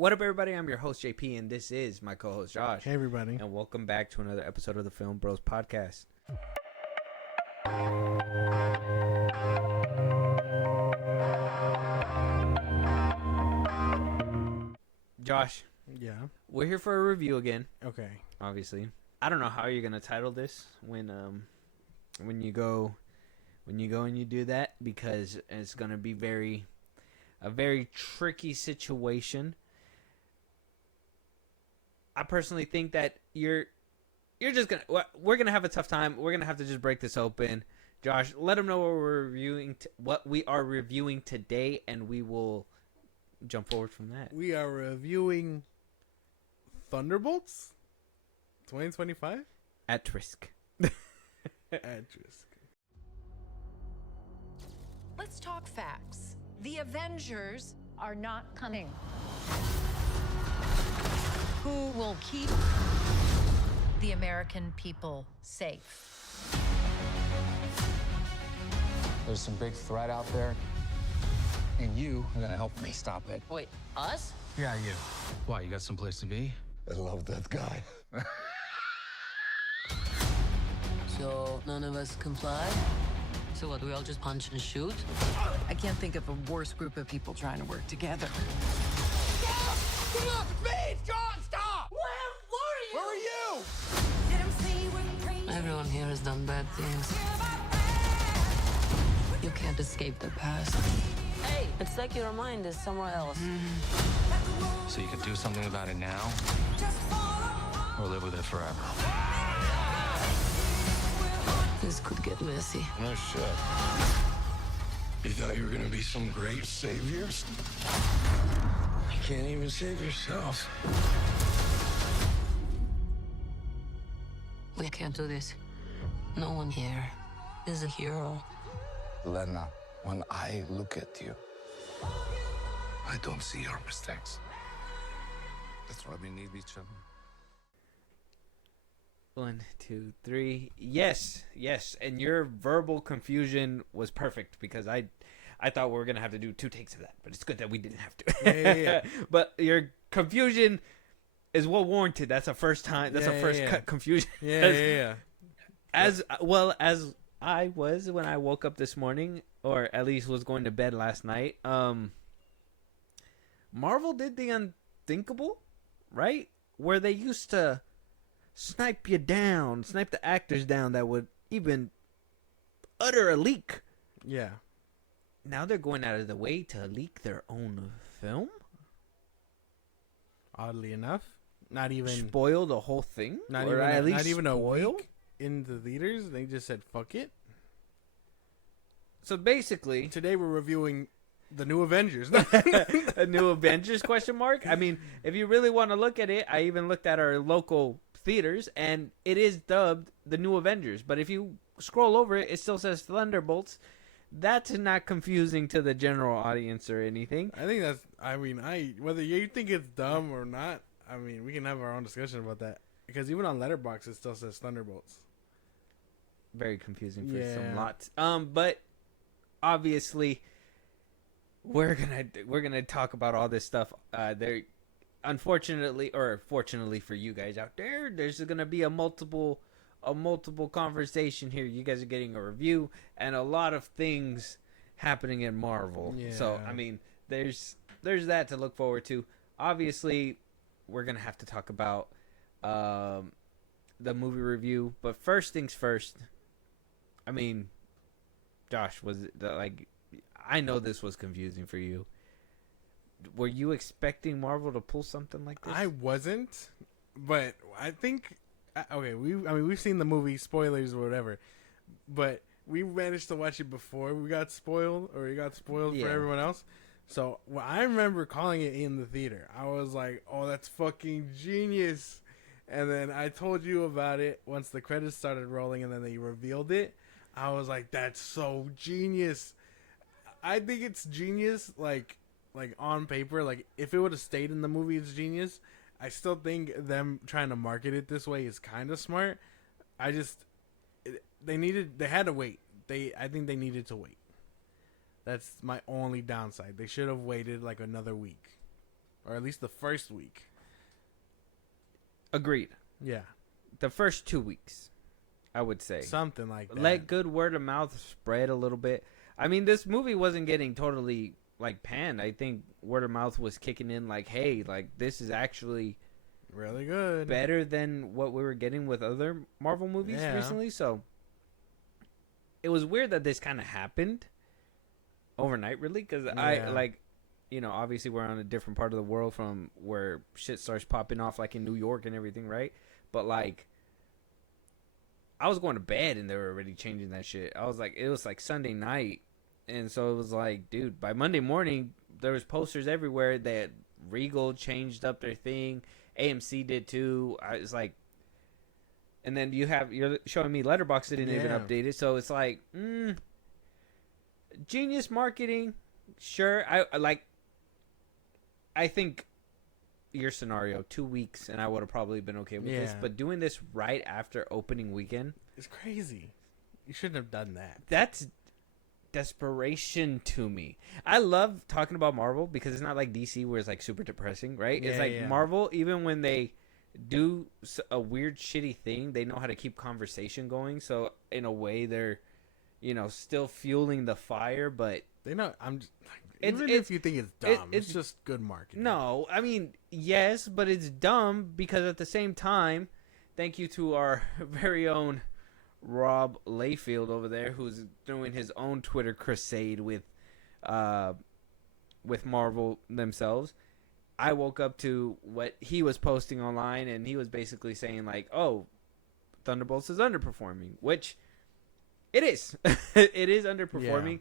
What up, everybody? I'm your host, JP, and this is my co-host, Josh. Hey, everybody. And welcome back to another episode of the FIlmBros podcast. Josh, Yeah. we're here for a review again, Okay. obviously. I don't know how you're going to title this when you go and you do that, because it's going to be a very tricky situation. I personally think that we're gonna have a tough time. We're gonna have to just break this open. Josh, let them know what we are reviewing today, and we will jump forward from that. We are reviewing ThunderBolts 2025 At risk. at risk. Let's talk facts. The Avengers are not coming. Who will keep the American people safe? There's some big threat out there, and you are gonna help me stop it. Wait, us? Yeah, you. Why, you got someplace to be? I love that guy. So none of us comply? So what, do we all just punch and shoot? I can't think of a worse group of people trying to work together. Everyone here has done bad things. You can't escape the past. Hey, it's like your mind is somewhere else. So you can do something about it now, or live with it forever. This could get messy. No shit. You thought you were gonna be some great saviors? You can't even save yourself. We can't do this. No one here is a hero. Lena, when I look at you, I don't see your mistakes. That's why we need each other. 1, 2, 3. Yes. And your verbal confusion was perfect, because I thought we were gonna have to do 2 takes of that, but it's good that we didn't have to. Yeah. But your confusion is well warranted. That's a first time. That's a first Yeah. cut confusion. Yeah. As well as I was when I woke up this morning, or at least was going to bed last night. Marvel did the unthinkable, right? Where they used to snipe the actors down that would even utter a leak. Yeah. Now they're going out of the way to leak their own film? Oddly enough, not even Spoil the whole thing? not Or even at least not even a spoil? week in the theaters. They just said fuck it. So basically, Today we're reviewing the new Avengers. a new Avengers question mark. I mean, if you really want to look at it, I even looked at our local theaters, and it is dubbed the new Avengers. But if you scroll over it, it still says ThunderBolts. That's not confusing to the general audience or anything. I think that's. I mean, whether you think it's dumb or not. I mean, we can have our own discussion about that, because even on Letterboxd it still says ThunderBolts. Very confusing for Yeah. some lots. But obviously, we're gonna talk about all this stuff. There, unfortunately, or fortunately for you guys out there, there's gonna be a multiple conversation here. You guys are getting a review and a lot of things happening in Marvel. Yeah. So I mean, there's that to look forward to. Obviously, we're gonna have to talk about the movie review, but first things first. I mean, Josh, was it like? I know this was confusing for you. Were you expecting Marvel to pull something like this? I wasn't, but I think okay. We've seen the movie, spoilers or whatever, but we managed to watch it before we got spoiled, or it got spoiled Yeah. for everyone else. So I remember calling it in the theater. I was like, "Oh, that's fucking genius!" And then I told you about it once the credits started rolling, and then they revealed it. I was like, "That's so genius." I think it's genius, like on paper. Like, if it would have stayed in the movie, it's genius. I still think them trying to market it this way is kind of smart. They had to wait. I think they needed to wait. That's my only downside. They should have waited like another week. or at least the first week. Agreed. Yeah, The first 2 weeks, I would say. something like that. Let good word of mouth spread a little bit. I mean, this movie wasn't getting totally like panned. I think word of mouth was kicking in like, hey, like this is actually really good. better than what we were getting with other Marvel movies recently. So it was weird that this kind of happened overnight, really, because I like, you know, obviously we're on a different part of the world from where shit starts popping off, like in New York and everything, right? But like, I was going to bed and they were already changing that shit. I was like, it was like Sunday night, and so it was like, dude, by Monday morning there was posters everywhere that Regal changed up their thing, AMC did too. I was like, and then you're showing me Letterboxd didn't even update it, so it's like, genius marketing, sure. I think your scenario, 2 weeks, and I would have probably been okay with this. But doing this right after opening weekend, it's crazy. You shouldn't have done that. That's desperation to me. I love talking about Marvel because it's not like DC where it's like super depressing, right? It's like Marvel, even when they do a weird shitty thing, they know how to keep conversation going. So in a way, they're, you know, still fueling the fire, but they know. Even if you think it's dumb, it's just good marketing. No, I mean, yes, but it's dumb because at the same time, thank you to our very own Rob Layfield over there, who's doing his own Twitter crusade with Marvel themselves. I woke up to what he was posting online, and he was basically saying like, "Oh, ThunderBolts is underperforming," which it is. It is underperforming.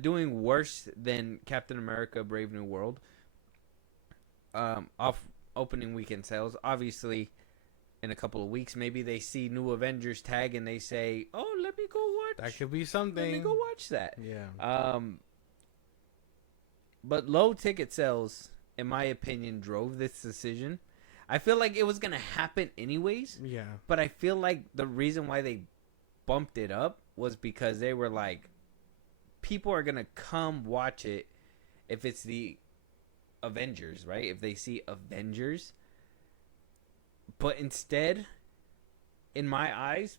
Doing worse than Captain America: Brave New World. Off opening weekend sales, obviously. In a couple of weeks, maybe they see new Avengers tag and they say, "Oh, let me go watch." That could be something. Let me go watch that. Yeah. But low ticket sales, in my opinion, drove this decision. I feel like it was gonna happen anyways. Yeah. But I feel like the reason why they bumped it up was because they were like, people are gonna come watch it if it's the Avengers, right? If they see Avengers. But instead, in my eyes,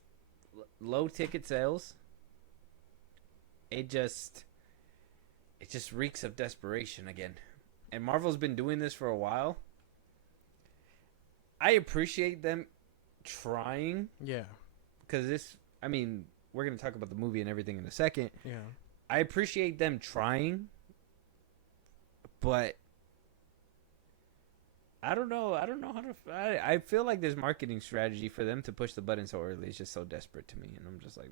low ticket sales, it just reeks of desperation again. And Marvel's been doing this for a while. I appreciate them trying. Yeah. Because this, I mean, we're going to talk about the movie and everything in a second. Yeah. I appreciate them trying, but I don't know how to. I feel like this marketing strategy for them to push the button so early is just so desperate to me, and I'm just like,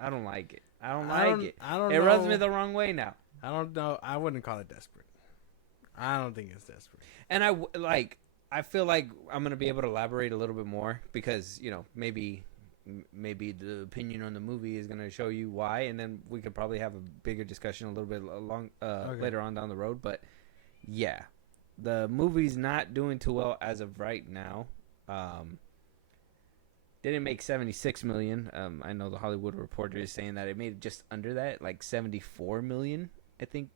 I don't like it. I don't like it. I don't it know. rubs me the wrong way now. I don't know. I wouldn't call it desperate. I don't think it's desperate. And I feel like I'm gonna be able to elaborate a little bit more because, you know, maybe the opinion on the movie is gonna show you why, and then we could probably have a bigger discussion a little bit later on down the road. But yeah. The movie's not doing too well as of right now. Didn't make $76 million. I know the Hollywood Reporter is saying that it made just under that, like $74 million, I think,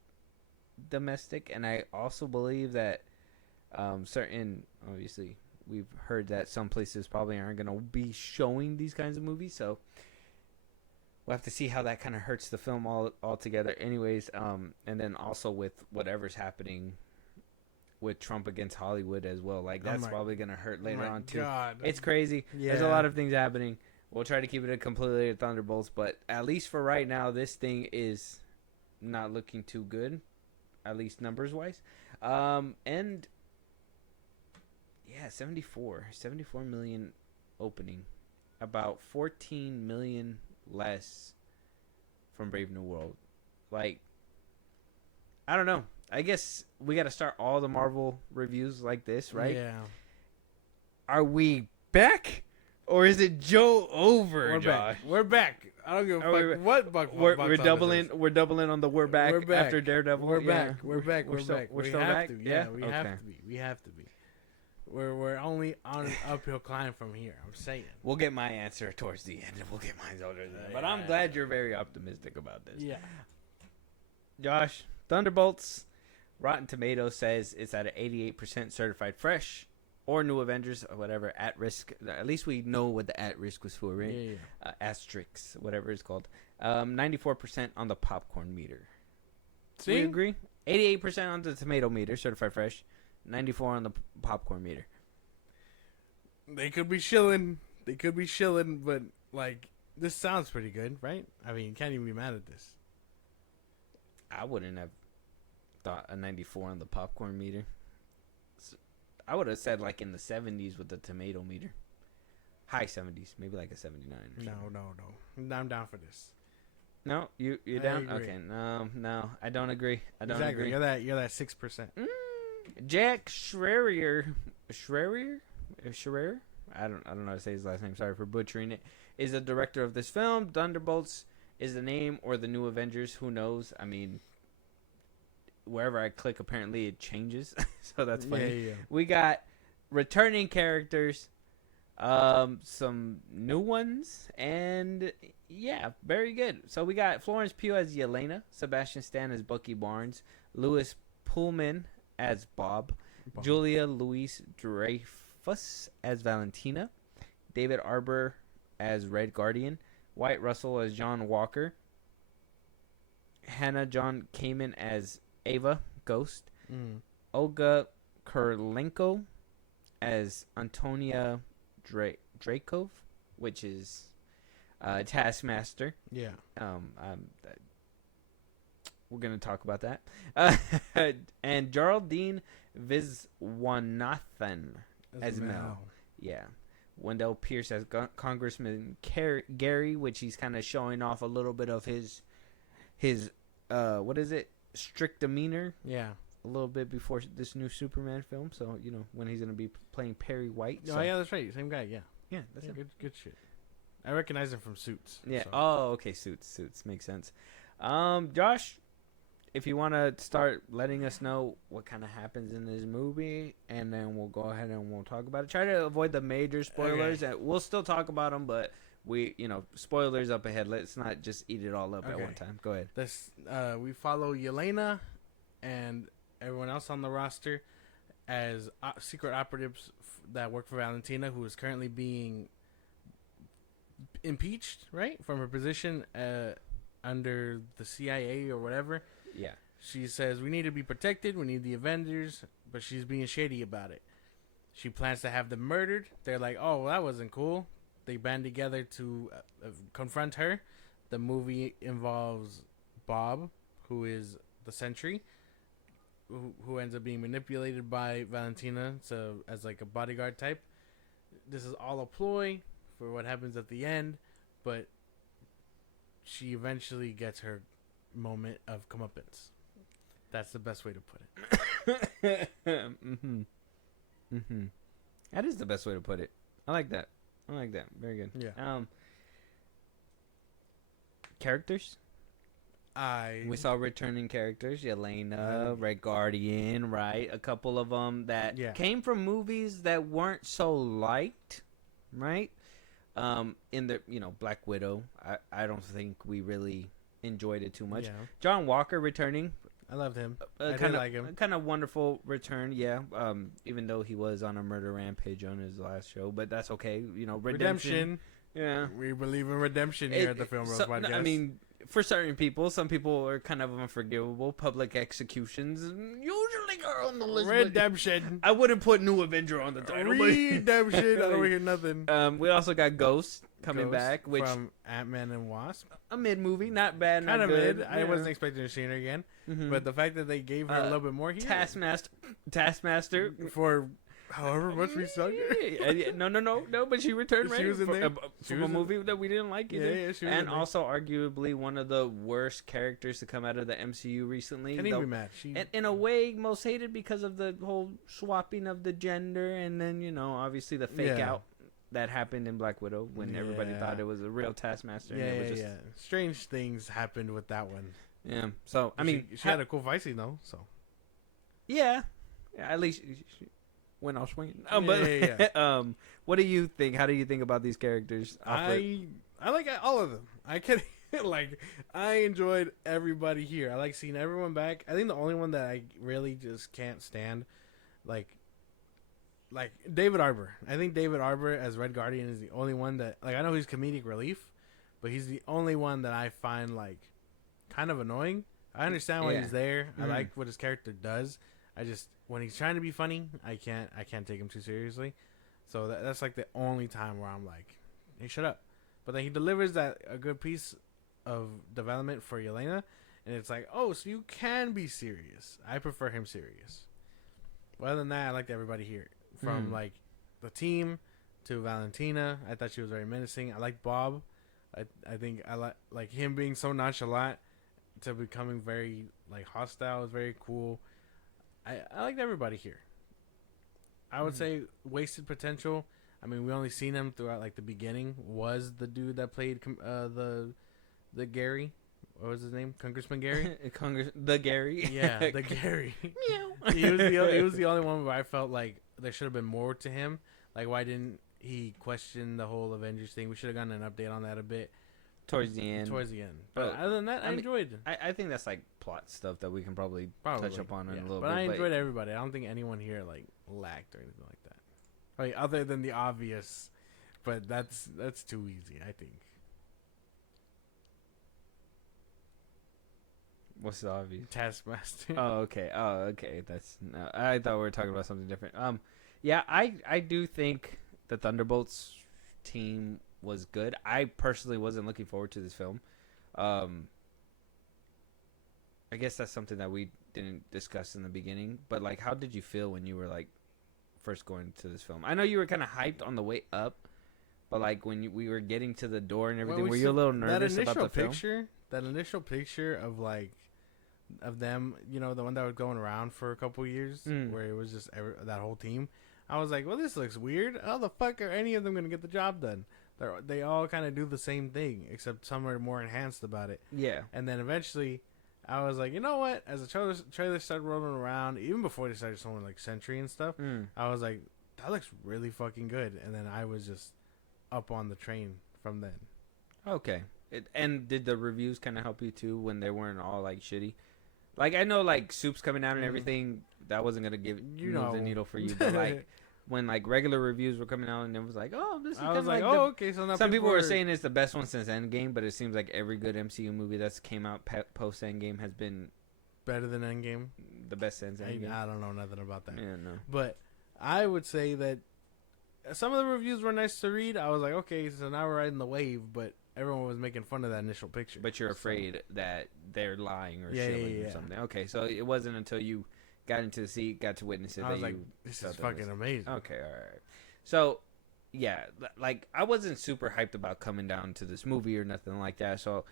domestic. And I also believe that obviously, we've heard that some places probably aren't going to be showing these kinds of movies. So we'll have to see how that kind of hurts the film altogether. Anyways, and then also with whatever's happening with Trump against Hollywood as well. Like, that's probably going to hurt later on, too. God. It's crazy. Yeah. There's a lot of things happening. We'll try to keep it a completely ThunderBolts, but at least for right now, this thing is not looking too good, at least numbers-wise. And, yeah, 74 million opening. About 14 million less from Brave New World. Like, I don't know. I guess we got to start all the Marvel reviews like this, right? Yeah. Are we back? Or is it Joe over, Josh? We're back. I don't give a fuck what box we're doubling. We're doubling on the we're back after Daredevil. We're back. We're back. We're still back. Yeah, we have to be. We have to be. We're only on an uphill climb from here. I'm saying. We'll get my answer towards the end, and we'll get mine older than that. But I'm glad you're very optimistic about this. Yeah. Josh, ThunderBolts. Rotten Tomatoes says it's at an 88% certified fresh, or New Avengers, or whatever, at risk. At least we know what the at risk was for, right? Yeah. Asterix, whatever it's called. 94% on the popcorn meter. See? We agree? 88% on the tomato meter, certified fresh. 94 on the popcorn meter. They could be shilling. But like this sounds pretty good, right? I mean, you can't even be mad at this. I wouldn't have thought a 94 on the popcorn meter. I would have said like in the 70s with the tomato meter. High 70s, maybe like a 79 or something. No. I'm down for this. No, you're I down? agree. Okay, no, I don't agree. I don't agree. You're that 6%. Jack Schreier? I don't know how to say his last name. Sorry for butchering it. Is the director of this film. ThunderBolts is the name, or the New Avengers. Who knows? I mean, wherever I click, apparently it changes. So that's funny. Yeah. We got returning characters, some new ones, and yeah, very good. So we got Florence Pugh as Yelena, Sebastian Stan as Bucky Barnes, Louis Pullman as Bob. Julia Louis-Dreyfus as Valentina, David Arbor as Red Guardian, Wyatt Russell as John Walker, Hannah John Kamen as Ava Ghost, Olga Kurlenko as Antonia Drakov, which is Taskmaster. Yeah. We're going to talk about that. And Geraldine Viswanathan as Mel. Yeah. Wendell Pierce as Congressman Gary, which he's kind of showing off a little bit of his what is it? Strict demeanor. Yeah. A little bit before this new Superman film. So, you know, when he's going to be playing Perry White. Oh, yeah, that's right. Same guy, yeah. Yeah, that's it. Good shit. I recognize him from Suits. Yeah. So. Oh, okay. Suits. Makes sense. Josh, if you want to start letting us know what kind of happens in this movie, and then we'll go ahead and we'll talk about it. Try to avoid the major spoilers. Okay. We'll still talk about them, but spoilers up ahead. Let's not just eat it all up at one time. Go ahead. This we follow Yelena and everyone else on the roster as secret operatives that work for Valentina, who is currently being impeached, right, from her position under the CIA or whatever. Yeah. She says, we need to be protected. We need the Avengers. But she's being shady about it. She plans to have them murdered. They're like, oh, well, that wasn't cool. They band together to confront her. The movie involves Bob, who is the Sentry, who ends up being manipulated by Valentina as like a bodyguard type. This is all a ploy for what happens at the end. But she eventually gets her moment of comeuppance. That's the best way to put it. That is the best way to put it. I like that. Very good. Yeah. Characters. We saw returning characters. Yelena, Red Guardian, right? A couple of them that came from movies that weren't so liked, right? In the Black Widow, I don't think we really enjoyed it too much. Yeah. John Walker returning. I loved him. I Kind like him. Kind of wonderful return, yeah. Even though he was on a murder rampage on his last show, but that's okay. Redemption. Yeah, we believe in redemption here at the FIlmBros podcast. I mean, for certain people, some people are kind of unforgivable. Public executions usually are on the list. Redemption. I wouldn't put New Avenger on the title. Redemption. I don't hear nothing. We also got Ghost coming back, which from Ant-Man and Wasp. A mid movie, not bad, kind of mid. Yeah. I wasn't expecting to see her again, but the fact that they gave her a little bit more here, Taskmaster for however much we suck. No, but she returned. She was in there from a movie that we didn't like either. Yeah, she was and also arguably one of the worst characters to come out of the MCU recently. Can't even be mad. And in a way, most hated because of the whole swapping of the gender, and then obviously the fake out that happened in Black Widow when everybody thought it was a real Taskmaster. Yeah. Strange things happened with that one. Yeah. So I mean, she had a cool fight scene though. So yeah, at least. She went off swinging. But what do you think? How do you think about these characters? I like all of them. I can't Like, I enjoyed everybody here. I like seeing everyone back. I think the only one that I really just can't stand, like David Arbor. I think David Arbor as Red Guardian is the only one that, like, I know he's comedic relief, but he's the only one that I find, like, kind of annoying. I understand why he's there. I like what his character does. I just, when he's trying to be funny, I can't take him too seriously. So that's like the only time where I'm like, hey, shut up. But then he delivers a good piece of development for Yelena, and it's like, oh, so you can be serious. I prefer him serious. But other than that, I liked everybody here. From like the team to Valentina. I thought she was very menacing. I like Bob. I think I like him being so nonchalant to becoming very like hostile is very cool. I liked everybody here. I would say wasted potential. I mean, we only seen him throughout like the beginning. Was the dude that played the Gary? What was his name? Congressman Gary? The Gary. Yeah, the Gary. Meow. he was the only one where I felt like there should have been more to him. Like, why didn't he question the whole Avengers thing? We should have gotten an update on that a bit Towards the end. But other than that, I enjoyed. I think that's like plot stuff that we can probably touch upon in a little bit. But I enjoyed everybody. I don't think anyone here like lacked or anything like that. Like, other than the obvious, but that's too easy, I think. What's the obvious? Taskmaster. Oh, okay. That's no, I thought we were talking about something different. Yeah, I do think the Thunderbolts team was good. I personally wasn't looking forward to this film. I guess that's something that we didn't discuss in the beginning. But like, how did you feel when you were like first going to this film? I know you were kind of hyped on the way up, but like when we were getting to the door and everything, were you a little nervous about the film? That initial picture of like of them, you know, the one that was going around for a couple years, where it was just that whole team. I was like, well, this looks weird. How the fuck are any of them gonna get the job done? They all kind of do the same thing, except some are more enhanced about it. Yeah. And then eventually, I was like, you know what? As the trailer started rolling around, even before they started showing like Sentry and stuff, I was like, that looks really fucking good. And then I was just up on the train from then. Okay. And did the reviews kind of help you too when they weren't all like shitty? Like, I know like Soup's coming out and everything, that wasn't gonna move the needle for you, but like when like regular reviews were coming out and it was like, oh, this is kind of like, okay. So now some people were saying it's the best one since Endgame, but it seems like every good MCU movie that's came out post Endgame has been better than Endgame. The best since Endgame. I don't know nothing about that. Yeah, no. But I would say that some of the reviews were nice to read. I was like, okay, so now we're riding the wave, but everyone was making fun of that initial picture. But you're afraid that they're lying or shilling or something. Okay, so it wasn't until you got into the seat, got to witness it, I was like, this is fucking amazing. Okay, all right. So, yeah, like, I wasn't super hyped about coming down to this movie or nothing like that. So,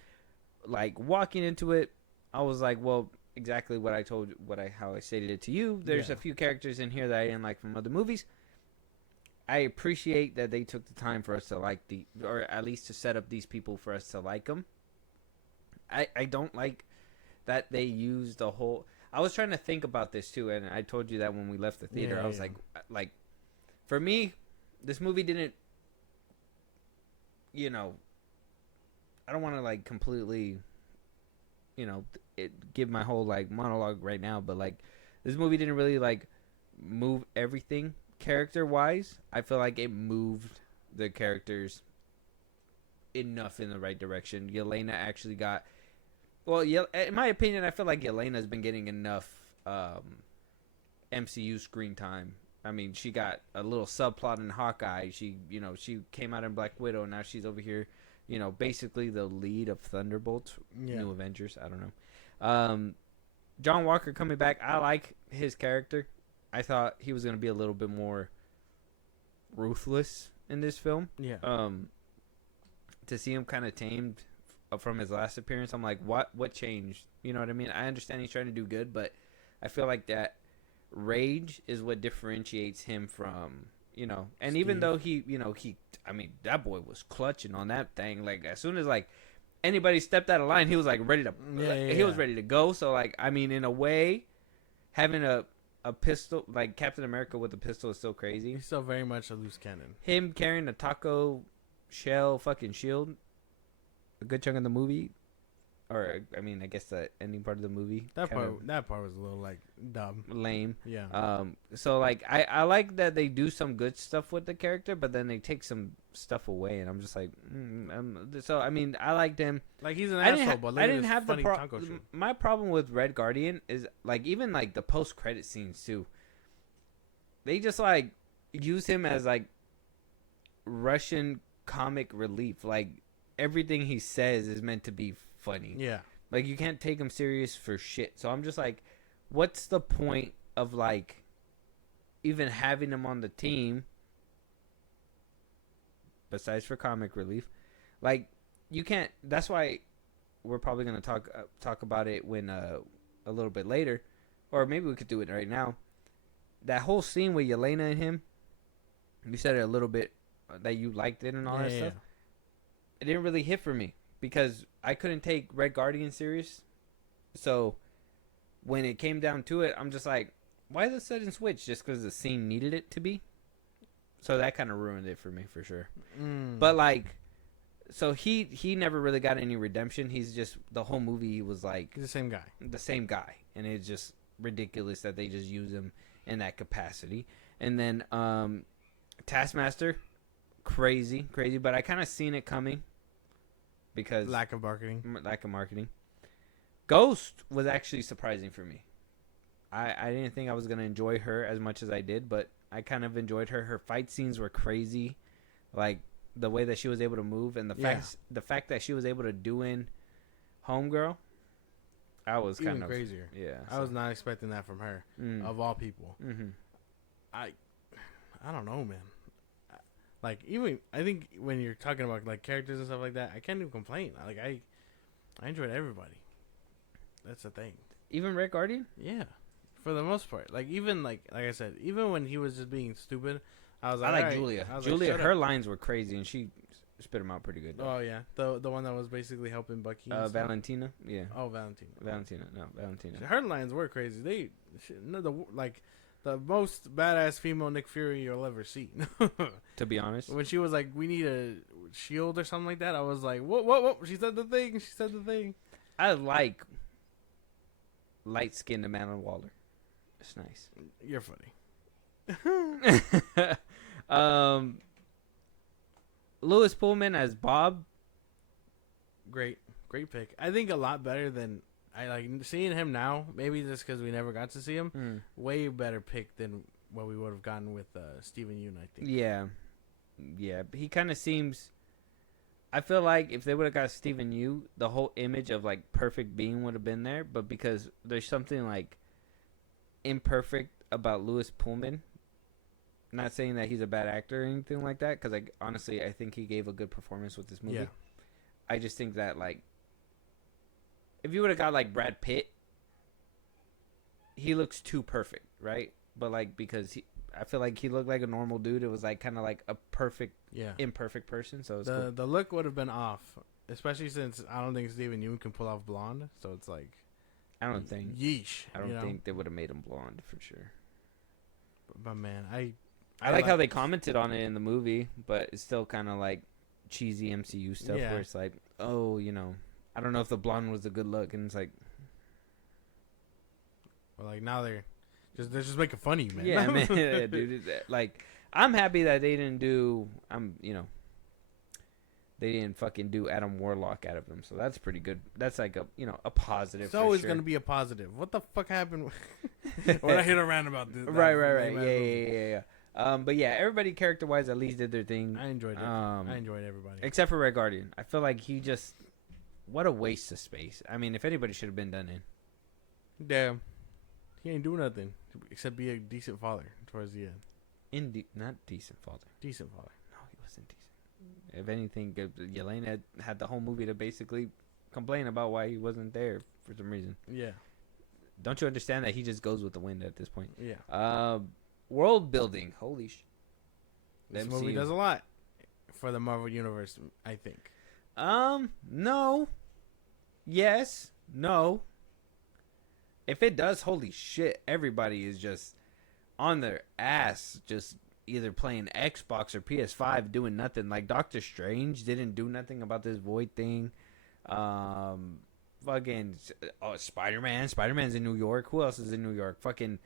like, walking into it, I was like, well, exactly what I told you, how I stated it to you. There's a few characters in here that I didn't like from other movies. I appreciate that they took the time for us to like or at least to set up these people for us to like them. I don't like that they used the whole. I was trying to think about this too, and I told you that when we left the theater. I was like, for me, this movie didn't. You know, I don't want to like completely, you know, give my whole like monologue right now, but like this movie didn't really like move everything. Character wise, I feel like it moved the characters enough in the right direction. Yelena actually got, well, in my opinion, I feel like Yelena's been getting enough MCU screen time. I mean, she got a little subplot in Hawkeye. She came out in Black Widow, and now she's over here, you know, basically the lead of ThunderBolts, New Avengers. I don't know. John Walker coming back. I like his character. I thought he was going to be a little bit more ruthless in this film. Yeah. To see him kind of tamed from his last appearance, I'm like, what changed? You know what I mean? I understand he's trying to do good, but I feel like that rage is what differentiates him from, you know. And Steve. Even though I mean, that boy was clutching on that thing. Like, as soon as like anybody stepped out of line, he was like ready to. He was ready to go. So like, I mean, in a way, having a pistol, like Captain America with a pistol, is still crazy. He's still very much a loose cannon. Him carrying a taco shell fucking shield a good chunk of the movie, or I mean, I guess the ending part of the movie. That kind part was a little like dumb. of lame. Yeah. So like I like that they do some good stuff with the character, but then they take some stuff away, and I'm just like, so I mean, I liked him. Like he's an I didn't, asshole, but I didn't have the problem. my problem with Red Guardian is like even like the post credit scenes too. They just like use him as like Russian comic relief. Like everything he says is meant to be funny. Yeah. Like you can't take him serious for shit. So I'm just like, what's the point of like even having him on the team besides for comic relief? Like you can't. That's why we're probably gonna talk about it when a little bit later, or maybe we could do it right now. That whole scene with Yelena and him, you said it a little bit that you liked it and all that stuff. It didn't really hit for me because I couldn't take Red Guardian serious. So when it came down to it, I'm just like, why the sudden switch? Just because the scene needed it to be. So that kind of ruined it for me for sure. But like, so he never really got any redemption. He's just the whole movie was like He's the same guy, and it's just ridiculous that they just use him in that capacity. And then Taskmaster, crazy, but I kind of seen it coming because lack of marketing. Ghost was actually surprising for me. I didn't think I was gonna enjoy her as much as I did, but I kind of enjoyed her. Her fight scenes were crazy, like the way that she was able to move and the fact that she was able to do in Homegirl. I was Even kind of crazier. Yeah, I was not expecting that from her, of all people. Mm-hmm. I don't know, man. Like even I think when you're talking about like characters and stuff like that, I can't even complain. Like I enjoyed everybody. That's the thing. Even Red Guardian. Yeah, for the most part. Like even like I said, even when he was just being stupid, I was like, I like Julia. Julia, her lines were crazy, and she spit them out pretty good. Oh yeah, the one that was basically helping Bucky. Valentina. Yeah. Oh, Valentina. Valentina. Her lines were crazy. The most badass female Nick Fury you'll ever see. To be honest, when she was like, "We need a shield" or something like that, I was like, "What? She said the thing." I like light-skinned Amanda Waller. It's nice. You're funny. Louis Pullman as Bob. Great pick. I think a lot better than I like seeing him now. Maybe just because we never got to see him. Way better pick than what we would have gotten with Steven Yeun, I think. Yeah. He kind of seems. I feel like if they would have got Steven Yeun, the whole image of like perfect being would have been there. But because there's something like imperfect about Louis Pullman. Not saying that he's a bad actor or anything like that, because like honestly, I think he gave a good performance with this movie. Yeah. I just think that like, if you would have got like Brad Pitt, he looks too perfect, right? But like because I feel like he looked like a normal dude. It was like kind of like a perfect, imperfect person. So it's cool. The look would have been off, especially since I don't think Steven Yeun can pull off blonde. So it's like, I don't think. Yeesh. I don't think they would have made him blonde for sure. But man, I like how they commented on it in the movie, but it's still kind of like cheesy MCU stuff where it's like, oh, I don't know if the blonde was a good look, and it's like, well, like now they're just making fun of you, man. Yeah, man, dude. Like, I'm happy that they didn't do, they didn't fucking do Adam Warlock out of him, so that's pretty good. That's like a positive. It's always gonna be a positive. What the fuck happened when I hit around about this? Right. Yeah. But yeah, everybody character-wise at least did their thing. I enjoyed it. I enjoyed everybody. Except for Red Guardian. I feel like he just... What a waste of space. I mean, if anybody should have been done in. Damn. He ain't doing nothing except be a decent father towards the end. Not decent father. Decent father. No, he wasn't decent. If anything, Yelena had the whole movie to basically complain about why he wasn't there for some reason. Yeah. Don't you understand that he just goes with the wind at this point? Yeah. World building, holy shit! This movie does a lot for the Marvel Universe, I think. No. Yes. No. If it does, holy shit! Everybody is just on their ass, just either playing Xbox or PS5, doing nothing. Like Doctor Strange didn't do nothing about this void thing. Fucking Spider-Man. Spider-Man's in New York. Who else is in New York? Fucking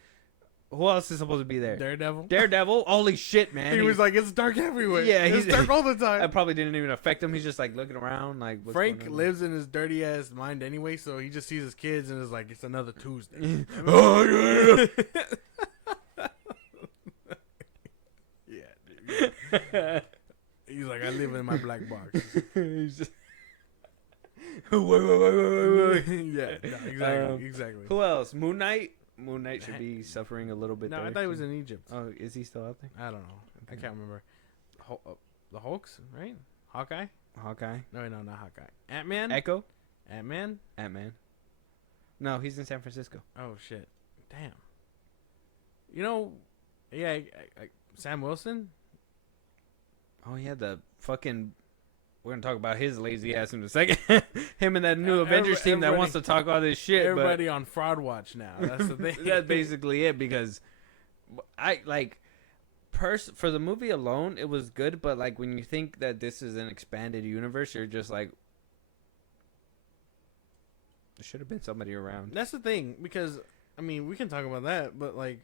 who else is supposed to be there? Daredevil. Holy shit, man. He was like, it's dark everywhere. Yeah, it's dark all the time. That probably didn't even affect him. He's just like looking around, like what's Frank going on? lives in his dirty ass mind anyway, so he just sees his kids and is like, it's another Tuesday. Oh Yeah, dude. He's like, I live in my black box. He's just... wait. Yeah, no, exactly. Who else? Moon Knight. Moon Knight should be suffering a little bit. No, there, I thought he was in Egypt. Oh, is he still out there? I don't know. I can't remember. The Hulks, right? Hawkeye? Hawkeye. No, not Hawkeye. Ant-Man? Echo. Ant-Man? Ant-Man. No, he's in San Francisco. Oh, shit. Damn. You know, yeah, Sam Wilson? Oh, yeah, the fucking... We're going to talk about his lazy ass in a second. Him and that new Avengers team that wants to talk all this shit. Everybody on fraud watch now. That's the thing. That's basically it, because I, like... for the movie alone, it was good, but like when you think that this is an expanded universe, you're just like, there should have been somebody around. That's the thing, because I mean, we can talk about that, but like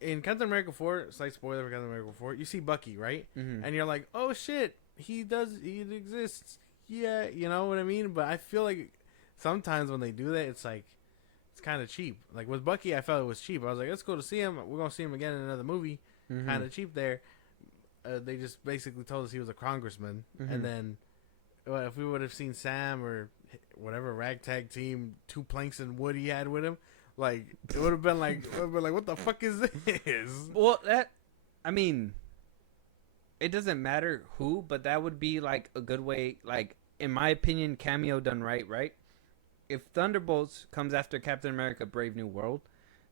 in Captain America 4, slight spoiler for Captain America 4, you see Bucky, right? Mm-hmm. And you're like, oh shit, he exists. Yeah, you know what I mean? But I feel like sometimes when they do that, it's like, it's kind of cheap. Like with Bucky, I felt it was cheap. I was like, let's go to see him. We're going to see him again in another movie. Mm-hmm. Kind of cheap there. They just basically told us he was a congressman. Mm-hmm. And then if we would have seen Sam or whatever ragtag team, 2 planks and wood he had with him, like it would have been like, what the fuck is this? Well, I mean, it doesn't matter who, but that would be like a good way, like in my opinion, cameo done right? If Thunderbolts comes after Captain America Brave New World,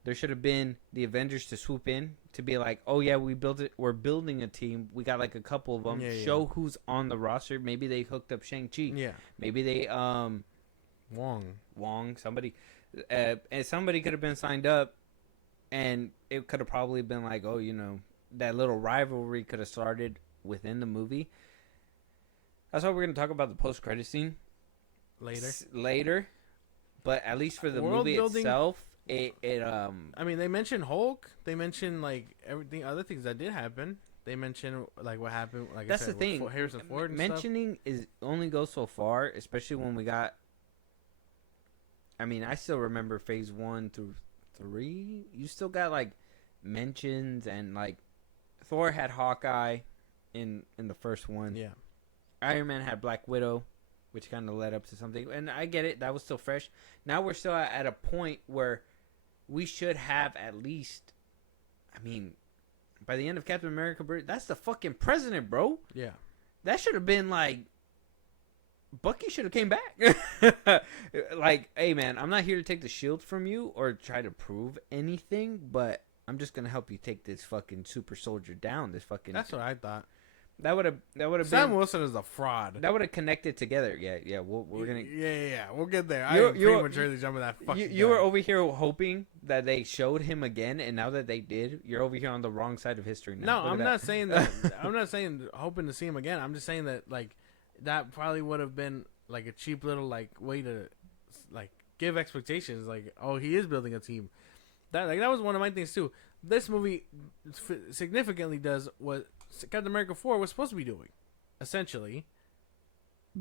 there should have been the Avengers to swoop in to be like, oh yeah, we built it. We're building a team. We got like a couple of them. Yeah. Show who's on the roster. Maybe they hooked up Shang-Chi. Yeah. Maybe they Wong, somebody, and somebody could have been signed up, and it could have probably been like, oh, you know, that little rivalry could have started within the movie. That's why we're gonna talk about the post-credit scene later, but at least for the World movie building, itself, I mean, they mentioned Hulk. They mentioned like everything, other things that did happen. They mentioned like what happened. Like that's I said, the thing. with Harrison Ford. And mentioning is only goes so far, especially when we got. I mean, I still remember phase 1 through 3. You still got like mentions, and like Thor had Hawkeye in the first one. Yeah. Iron Man had Black Widow, which kind of led up to something. And I get it, that was still fresh. Now we're still at a point where we should have at least, I mean, by the end of Captain America, that's the fucking president, bro. Yeah. That should have been like, Bucky should have came back. Like, hey man, I'm not here to take the shield from you or try to prove anything, but I'm just gonna help you take this fucking super soldier down. This fucking. That's what I thought. That would have Sam been, Wilson is a fraud. That would have connected together. Yeah. We're gonna. Yeah. We'll get there. You're- I'm you're- prematurely jumping that fucking. You guy. were over here hoping that they showed him again, and now that they did, you're over here on the wrong side of history now. No, Look at I'm that. not saying that. I'm not saying hoping to see him again. I'm just saying that like that probably would have been like a cheap little like way to like give expectations. Like, oh, he is building a team. That was one of my things too. This movie significantly does what Captain America 4 was supposed to be doing, essentially.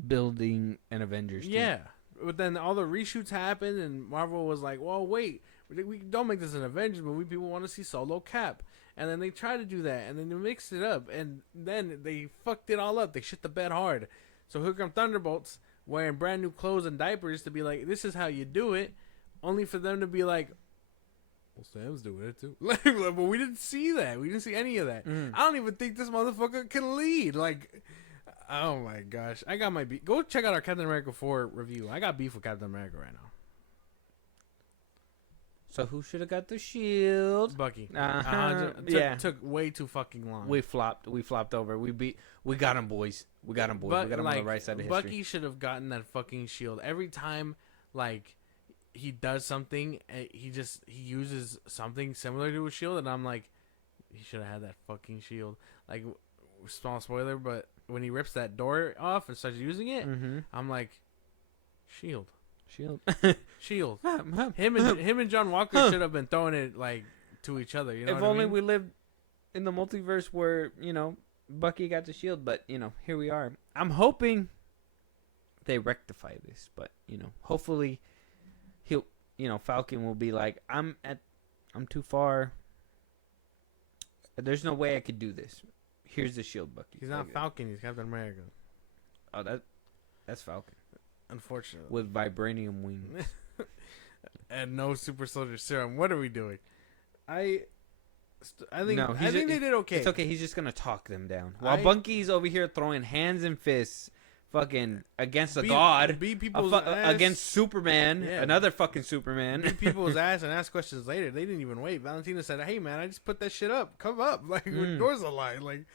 Building an Avengers team. Yeah, but then all the reshoots happened, and Marvel was like, "Well, wait, we don't make this an Avengers movie. People want to see Solo Cap." And then they tried to do that, and then they mixed it up, and then they fucked it all up. They shit the bed hard. So here come Thunderbolts wearing brand new clothes and diapers to be like, "This is how you do it," only for them to be like, "Well, Sam's doing it too." Like, but we didn't see that. We didn't see any of that. I don't even think this motherfucker can lead. Like. Oh my gosh. I got my beef. Go check out our Captain America 4 review. I got beef with Captain America right now. So who should have got the shield? Bucky. Yeah. Took way too fucking long. We flopped over. We got him, boys. We got him, boys. But, we got him like, on the right side of history. Bucky should have gotten that fucking shield. Every time, like, he does something, he uses something similar to a shield, and I'm like, he should have had that fucking shield. Like, small spoiler, but when he rips that door off and starts using it, I'm like, Shield. Shield. Him and John Walker should have been throwing it like to each other. You know If what only I mean? we lived in the multiverse where, you know, Bucky got the shield, but, you know, here we are. I'm hoping they rectify this, but, you know, hopefully he'll, you know, Falcon will be like, I'm too far. There's no way I could do this. Here's the shield, Bucky. He's not Falcon. He's Captain America. Oh, that's Falcon Unfortunately. with vibranium wings. And no super soldier serum. What are we doing? I think No, I think they did okay. It's okay. He's just gonna talk them down while Bunky's over here throwing hands and fists, fucking against a god, beat people's ass. against Superman, Yeah. another fucking Superman. Beat people's ass and ask questions later. They didn't even wait. Valentina said, "Hey man, I just put that shit up. Come up." Like with doors alive. Like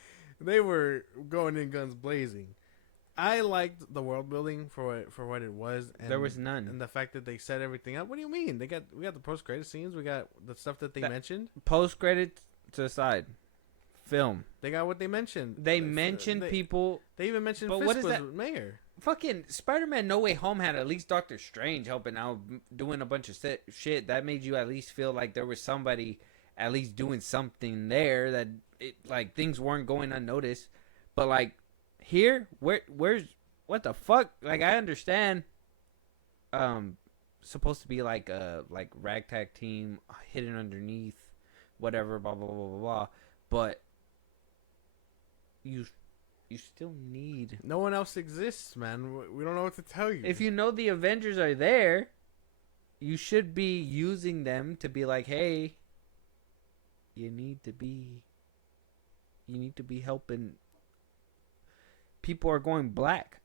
they were going in guns blazing. I liked the world building for what it was. And, There was none. And the fact that they set everything up. What do you mean? We got the post credit scenes. We got the stuff that they mentioned. Post credit to the side, film. They got what they mentioned. They mentioned people. They even mentioned But Fisk what is was that? mayor. Fucking Spider-Man No Way Home had at least Doctor Strange helping out, doing a bunch of shit. That made you at least feel like there was somebody at least doing something there, that like things weren't going unnoticed. But like here, where's what the fuck? Like I understand, supposed to be like a ragtag team hidden underneath, whatever, blah blah blah blah blah. But you still need. No one else exists, man. We don't know what to tell you. If you know the Avengers are there, you should be using them to be like, hey, you need to be helping. People are going black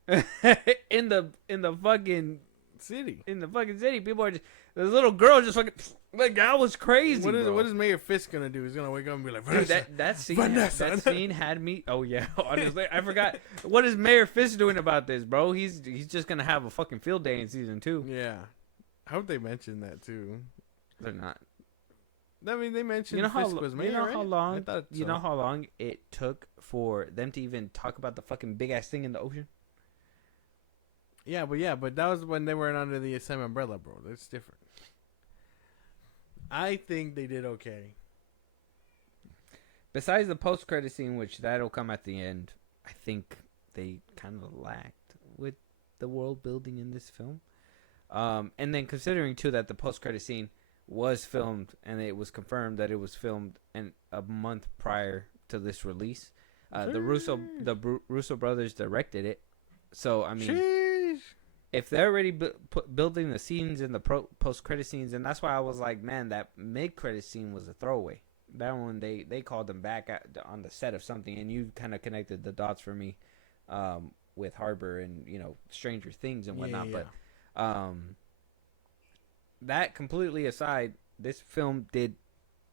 in the fucking city. In the fucking city, people are just. The little girl just fucking. Like that was crazy. What is Mayor Fisk gonna do? He's gonna wake up and be like, Vanessa, dude, that scene. Vanessa. That scene had me. Oh yeah, honestly, I forgot. What is Mayor Fisk doing about this, bro? He's just gonna have a fucking field day in season 2. Yeah, I hope they mention that too. They're not. I mean, they mentioned You know Fisk was mayor, you know right? how long? I thought You so. know how long it took for them to even talk about the fucking big ass thing in the ocean? Yeah, but that was when they weren't under the same umbrella, bro. That's different. I think they did okay. Besides the post credit scene, which that'll come at the end, I think they kind of lacked with the world building in this film. And then considering too that the post credit scene was filmed and it was confirmed that it was filmed a month prior to this release. The Russo brothers directed it, so I mean, Sheesh. if they're already building the scenes in the post credit scenes, and that's why I was like, man, that mid credit scene was a throwaway. That one they called them back on the set of something, and you kind of connected the dots for me with Harbor and Stranger Things and whatnot. Yeah. But that completely aside, this film did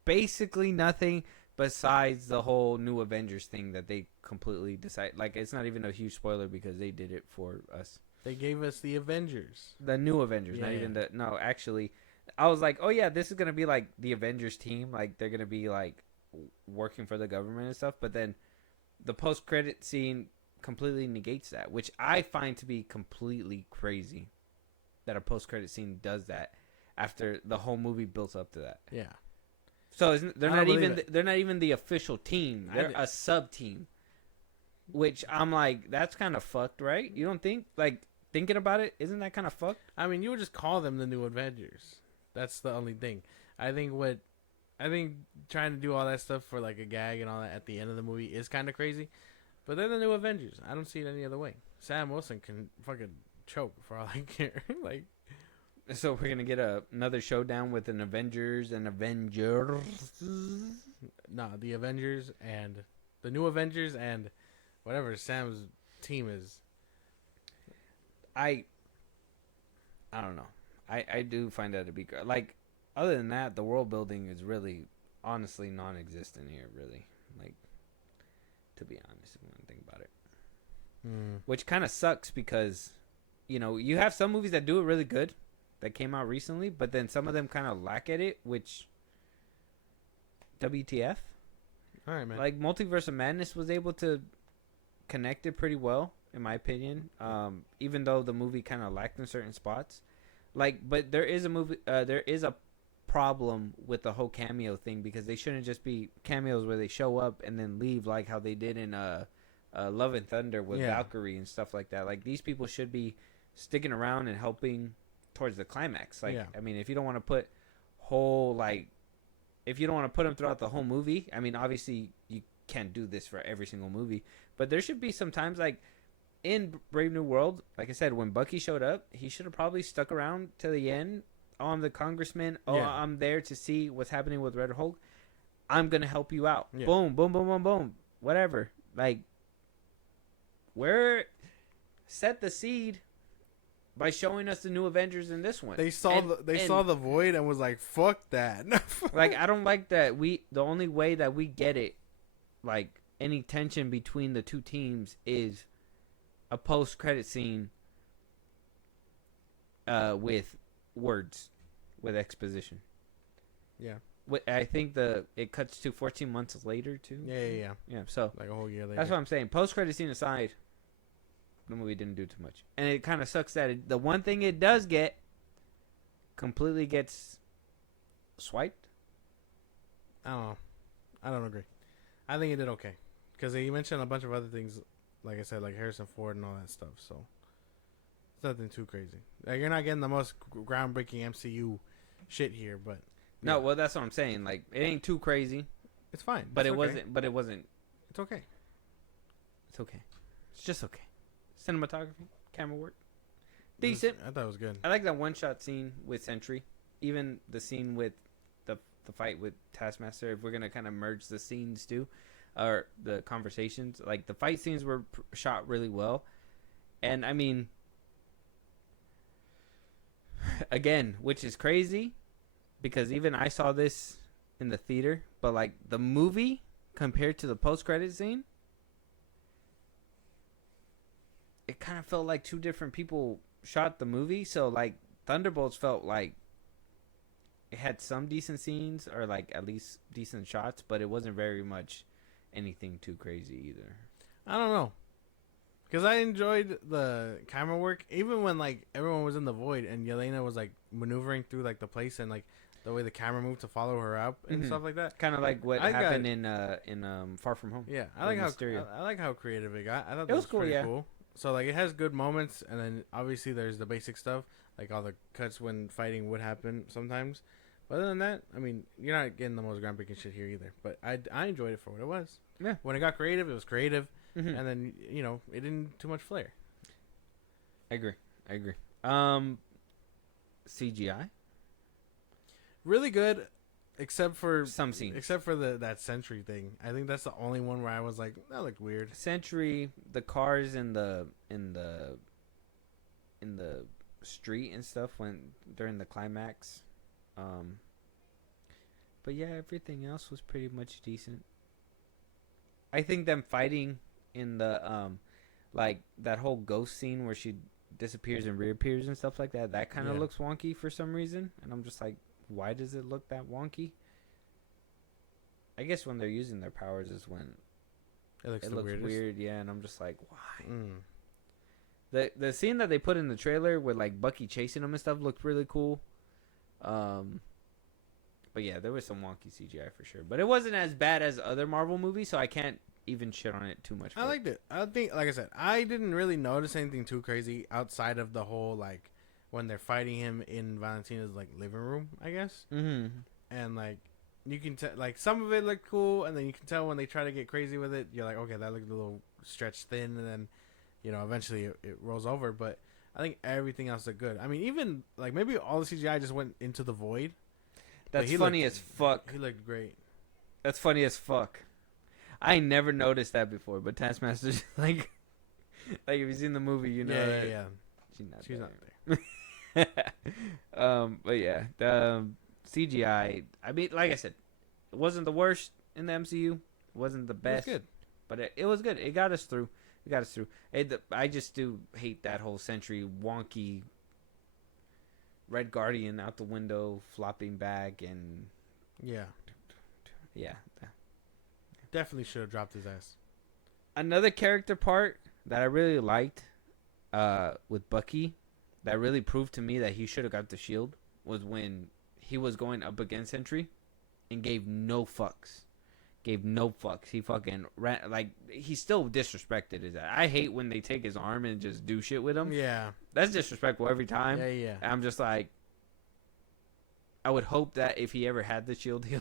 basically nothing besides the whole new Avengers thing that they completely decided. Like, it's not even a huge spoiler because they did it for us. They gave us the Avengers. The new Avengers, not even the... No, actually, I was like, oh yeah, this is going to be like the Avengers team. Like, they're going to be like working for the government and stuff. But then the post-credit scene completely negates that, which I find to be completely crazy that a post-credit scene does that after the whole movie builds up to that. Yeah. So they're not even the official team. They're a sub team, which I'm like, that's kind of fucked, right? You don't think? Like, thinking about it, isn't that kind of fucked? I mean, you would just call them the new Avengers. That's the only thing. I think trying to do all that stuff for like a gag and all that at the end of the movie is kind of crazy. But they're the new Avengers. I don't see it any other way. Sam Wilson can fucking choke for all I care. Like. So we're gonna get another showdown with an Avengers and Avengers. No, the Avengers and the new Avengers and whatever Sam's team is. I don't know. I do find that to be like. Other than that, the world building is really, honestly, non-existent here. Really, like, to be honest, when I think about it, which kind of sucks because, you have some movies that do it really good. That came out recently, but then some of them kind of lack at it, which WTF? All right, man. Like Multiverse of Madness was able to connect it pretty well, in my opinion. Even though the movie kind of lacked in certain spots, but there is a problem with the whole cameo thing, because they shouldn't just be cameos where they show up and then leave, like how they did in Love and Thunder with Valkyrie and stuff like that. Like, these people should be sticking around and helping towards the climax. Like, I mean, if you don't want to put them throughout the whole movie, I mean, obviously you can't do this for every single movie, but there should be some times, like in Brave New World, like I said, when Bucky showed up, he should have probably stuck around to the end. Oh, I'm the congressman. Oh, I'm there to see what's happening with Red Hulk. I'm going to help you out. Yeah. Boom, boom, boom, boom, boom. Whatever. Like, set the seed by showing us the new Avengers in this one. They saw the void and was like, fuck that. Like, I don't like that. The only way that we get it, like, any tension between the two teams is a post-credit scene with words, with exposition. Yeah. I think it cuts to 14 months later too. Yeah. So like a whole year later. That's what I'm saying. Post-credit scene aside, the movie didn't do too much, and it kind of sucks that the one thing it does get completely gets swiped. I don't know. I don't agree. I think it did okay, because he mentioned a bunch of other things, like I said, like Harrison Ford and all that stuff. So it's nothing too crazy. Like, you're not getting the most groundbreaking MCU shit here, but no, well, that's what I'm saying. Like, it ain't too crazy. It's fine, but it wasn't. But it wasn't. It's okay. It's okay. It's just okay. Cinematography, camera work, decent. I thought it was good. I like that one-shot scene with Sentry. Even the scene with the fight with Taskmaster. If we're gonna kind of merge the scenes too, or the conversations, like the fight scenes were shot really well, and I mean, again, which is crazy, because even I saw this in the theater, but like the movie compared to the post-credit scene, it kind of felt like two different people shot the movie. So like Thunderbolts felt like it had some decent scenes, or like at least decent shots, but it wasn't very much anything too crazy either. I don't know, because I enjoyed the camera work, even when like everyone was in the void and Yelena was like maneuvering through like the place, and like the way the camera moved to follow her up and stuff like that. Kind of like what happened in Far From Home. Yeah, I like how creative it got. I thought it was cool. Yeah. Cool. So like, it has good moments, and then obviously there's the basic stuff, like all the cuts when fighting would happen sometimes. But other than that, I mean, you're not getting the most groundbreaking shit here either. But I enjoyed it for what it was. Yeah. When it got creative, it was creative, and then it didn't too much flair. I agree. CGI, really good, except for some scenes. Except for that Sentry thing. I think that's the only one where I was like, that looked weird. Sentry, the cars in the street and stuff during the climax. But yeah, everything else was pretty much decent. I think them fighting in the like that whole ghost scene where she disappears and reappears and stuff like that kind of looks wonky for some reason, and I'm just like, why does it look that wonky? I guess when they're using their powers is when it looks weird, yeah, and I'm just like, why? The scene that they put in the trailer with like Bucky chasing them and stuff looked really cool. But yeah, there was some wonky CGI for sure. But it wasn't as bad as other Marvel movies, so I can't even shit on it too much. I liked it. I think, like I said, I didn't really notice anything too crazy outside of the whole, like, when they're fighting him in Valentina's, like, living room, I guess. Mm-hmm. And, like, you can tell, like, some of it looked cool, and then you can tell when they try to get crazy with it, you're like, okay, that looked a little stretched thin, and then, eventually it rolls over. But I think everything else looked good. I mean, even, like, maybe all the CGI just went into the void. That's funny as fuck. He looked great. That's funny as fuck. I never noticed that before, but Taskmaster's like if you've seen the movie, Yeah. She's not there. But yeah, the CGI. I mean, like I said, it wasn't the worst in the MCU. It wasn't the best. It was good, but it was good. It got us through. I just do hate that whole Sentry wonky Red Guardian out the window, flopping back, and yeah. Yeah. Definitely should have dropped his ass. Another character part that I really liked with Bucky that really proved to me that he should have got the shield was when he was going up against Sentry and gave no fucks. He fucking ran, like, he still disrespected his ass. I hate when they take his arm and just do shit with him. Yeah. That's disrespectful every time. Yeah. I'm just like, I would hope that if he ever had the shield, he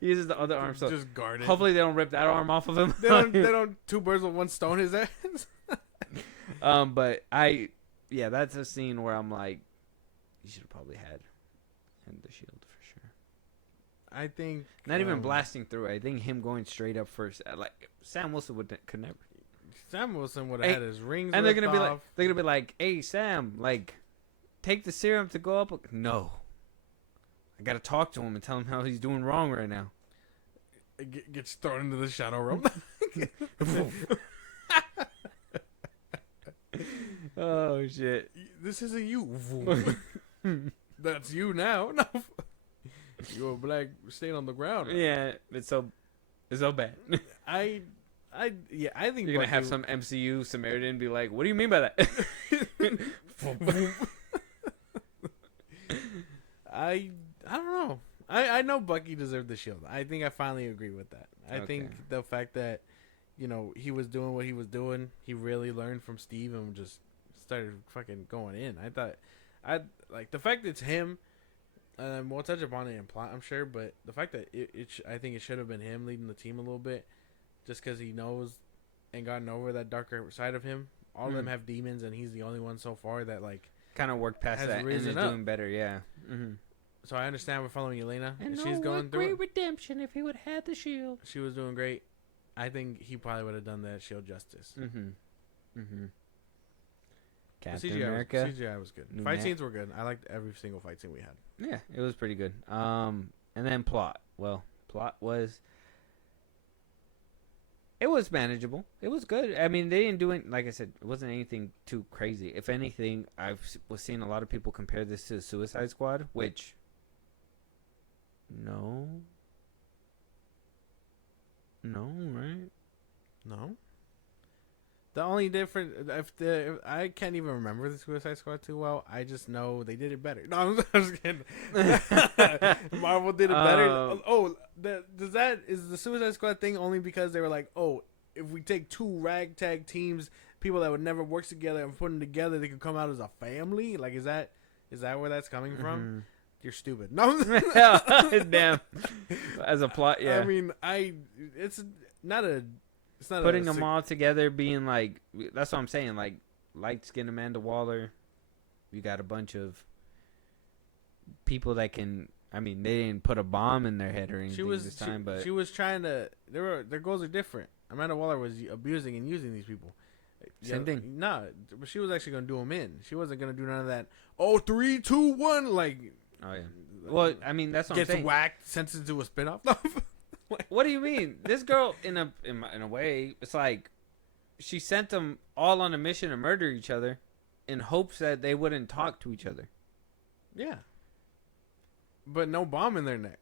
uses the other arm. So just guard it. hopefully they don't rip that arm off of him. They don't two birds with one stone his ass. But that's a scene where I'm like, you should have probably had the shield for sure. I think Not even blasting through. I think him going straight up first. Like Sam Wilson could never. Sam Wilson would have had his rings. And they're ripped gonna off. be like, hey Sam, like, take the serum to go up. No, I gotta talk to him and tell him how he's doing wrong right now. Gets thrown into the shadow realm. Oh shit! This isn't you. That's you now. No, you're a black stain on the ground. Yeah, it's so bad. I think You're gonna have some MCU Samaritan be like, "What do you mean by that?" I don't know. I know Bucky deserved the shield. I think I finally agree with that. I think the fact that he was doing what he was doing, he really learned from Steve and just started fucking going in. I thought I like the fact that it's him. We'll touch upon it in plot, I'm sure, but the fact that I think it should have been him leading the team a little bit, just because he knows and gotten over that darker side of him. All of them have demons, and he's the only one so far that like kind of worked past has that and is risen up. doing better. Yeah. Mm-hmm. So I understand we're following Elena, and And she's going through it. redemption if he would have had the shield. She was doing great. I think he probably would have done that shield justice. Captain CGI America. CGI was good. New Fight Nat- scenes were good. I liked every single fight scene we had. Yeah, it was pretty good. And then plot. Well, plot was. It was manageable. It was good. I mean, they didn't do it. Like I said, it wasn't anything too crazy. If anything, was seeing a lot of people compare this to Suicide Squad, which. No, right? No. The only difference, if I can't even remember the Suicide Squad too well. I just know they did it better. No, I'm just kidding. Marvel did it better. Is the Suicide Squad thing only because they were like, oh, if we take two ragtag teams, people that would never work together, and put them together, they could come out as a family? Like, is that where that's coming from? You're stupid. No, Damn. As a plot, yeah. I mean, it's not putting them all together, being like, that's what I'm saying. Like, light skinned Amanda Waller, you got a bunch of people that can. I mean, they didn't put a bomb in their head or anything this time, but she was trying to. Their goals are different. Amanda Waller was abusing and using these people. Same thing. Nah, but she was actually gonna do them in. She wasn't gonna do none of that. Oh, 3, 2, 1, like. Oh yeah. Well, I mean, that's what I'm saying. Gets whacked, sent into a spinoff. What do you mean? This girl, in a way, it's like she sent them all on a mission to murder each other, in hopes that they wouldn't talk to each other. Yeah. But no bomb in their neck.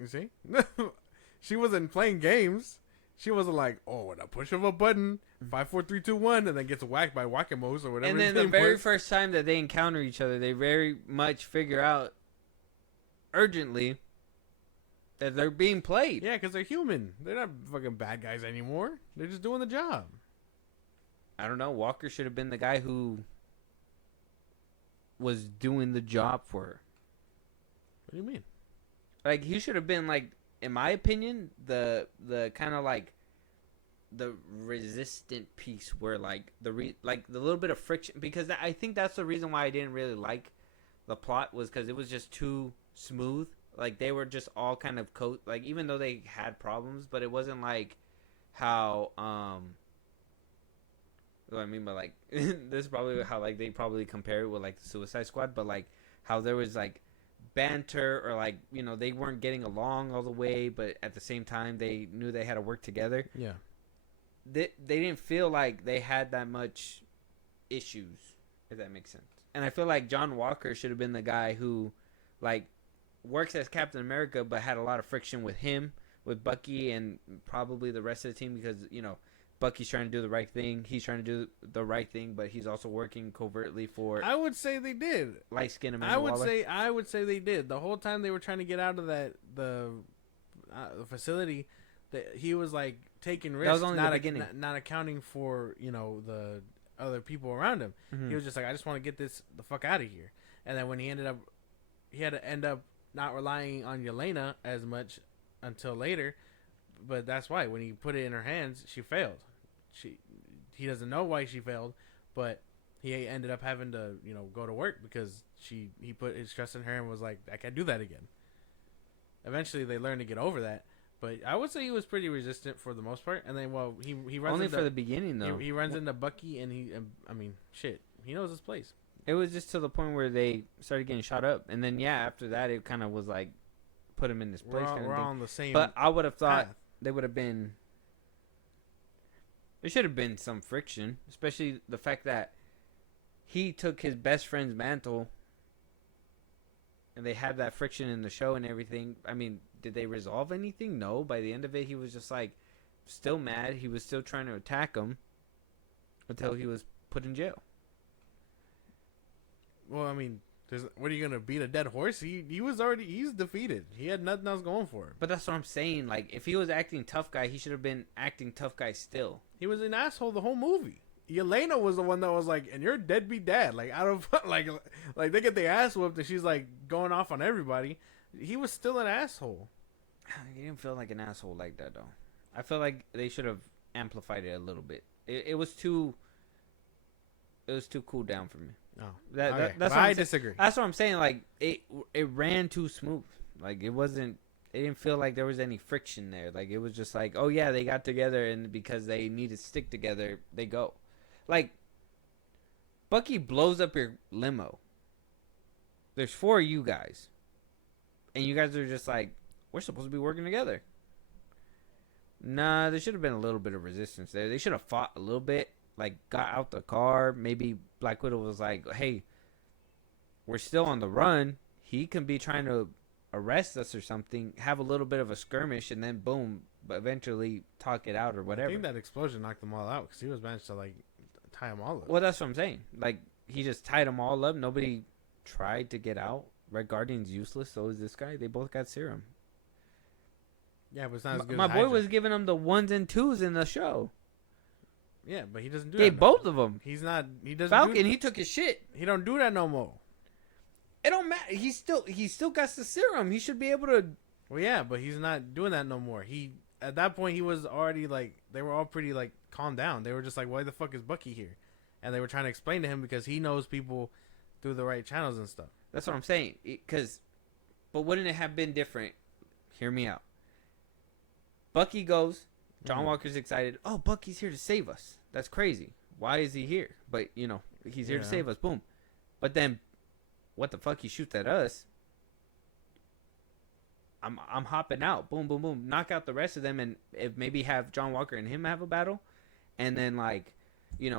You see? She wasn't playing games. She wasn't like, oh, with a push of a button, 5, 4, 3, 2, 1, and then gets whacked by Wakamos or whatever. And then the very first time that they encounter each other, they very much figure out urgently that they're being played. Yeah, because they're human. They're not fucking bad guys anymore. They're just doing the job. I don't know. Walker should have been the guy who was doing the job for her. What do you mean? Like, he should have been, like, in my opinion, the kind of like the resistant piece where like the little bit of friction, because I think that's the reason why I didn't really like the plot, was because it was just too smooth. Like, they were just all kind of like, even though they had problems, but it wasn't like how what I mean by like this is probably how like they probably compare it with like the Suicide Squad, but like how there was like banter, or like, you know, they weren't getting along all the way, but at the same time they knew they had to work together. Yeah. They didn't feel like they had that much issues, if that makes sense. And I feel like John Walker should have been the guy who like works as Captain America, but had a lot of friction with him, with Bucky, and probably the rest of the team, because, you know, Bucky's trying to do the right thing. He's trying to do the right thing, but he's also working covertly for I would say they did. light skin Amanda I would Waller. say they did. The whole time they were trying to get out of the facility, that he was like taking risks, was only the beginning. not accounting for the other people around him. Mhm. He was just like, I just want to get the fuck out of here. And then when he had to end up not relying on Yelena as much until later. But that's why when he put it in her hands, she failed. He doesn't know why she failed, but he ended up having to go to work because he put his trust in her and was like, I can't do that again. Eventually, they learned to get over that, but I would say he was pretty resistant for the most part. And then, he runs Only into, for the beginning though. he runs into Bucky, and he knows his place. It was just to the point where they started getting shot up, and then after that, it kind of was like put him in his place. We're on the same. But I would have thought path. they would have been. There should have been some friction, especially the fact that he took his best friend's mantle, and they had that friction in the show and everything. I mean, did they resolve anything? No. By the end of it, he was just like still mad. He was still trying to attack him until he was put in jail. Well, I mean, what are you gonna beat a dead horse? He's defeated. He had nothing else going for him. But that's what I'm saying. Like, if he was acting tough guy, he should have been acting tough guy still. He was an asshole the whole movie. Yelena was the one that was like, and you're a deadbeat dad. Like, out of like they get the ass whooped and she's like going off on everybody. He was still an asshole. He didn't feel like an asshole like that though. I feel like they should have amplified it a little bit. It was too cool down for me. Oh, That's okay. what I I'm disagree. That's what I'm saying. Like it ran too smooth. Like it wasn't. It didn't feel like there was any friction there. Like it was just like, oh yeah, they got together, and because they need to stick together, they go. Like Bucky blows up your limo. There's 4 of you guys, and you guys are just like, we're supposed to be working together. Nah, there should have been a little bit of resistance there. They should have fought a little bit. Like, got out the car. Maybe Black Widow was like, hey, we're still on the run. He can be trying to arrest us or something. Have a little bit of a skirmish, and then boom, but eventually talk it out or whatever. I think that explosion knocked them all out because he was managed to like tie them all up. Well, that's what I'm saying. Like, he just tied them all up. Nobody tried to get out. Red Guardian's useless. So is this guy. They both got serum. Yeah, but it's not as good My as boy Hydra. was giving them the 1s and 2s in the show. Yeah, but he doesn't do Gave that. both of them. He's not. He doesn't. Falcon, he took his shit. He don't do that no more. It don't matter. He still got the serum. He should be able to. Well, yeah, but he's not doing that no more. At that point he was already like, they were all pretty like calmed down. They were just like, why the fuck is Bucky here? And they were trying to explain to him because he knows people through the right channels and stuff. That's what I'm saying. But wouldn't it have been different? Hear me out. Bucky goes. John Walker's excited. Oh, Bucky's here to save us. That's crazy. Why is he here? But, he's here to save us. Boom. But then, what the fuck? He shoots at us. I'm hopping out. Boom, boom, boom. Knock out the rest of them and maybe have John Walker and him have a battle. And then, like,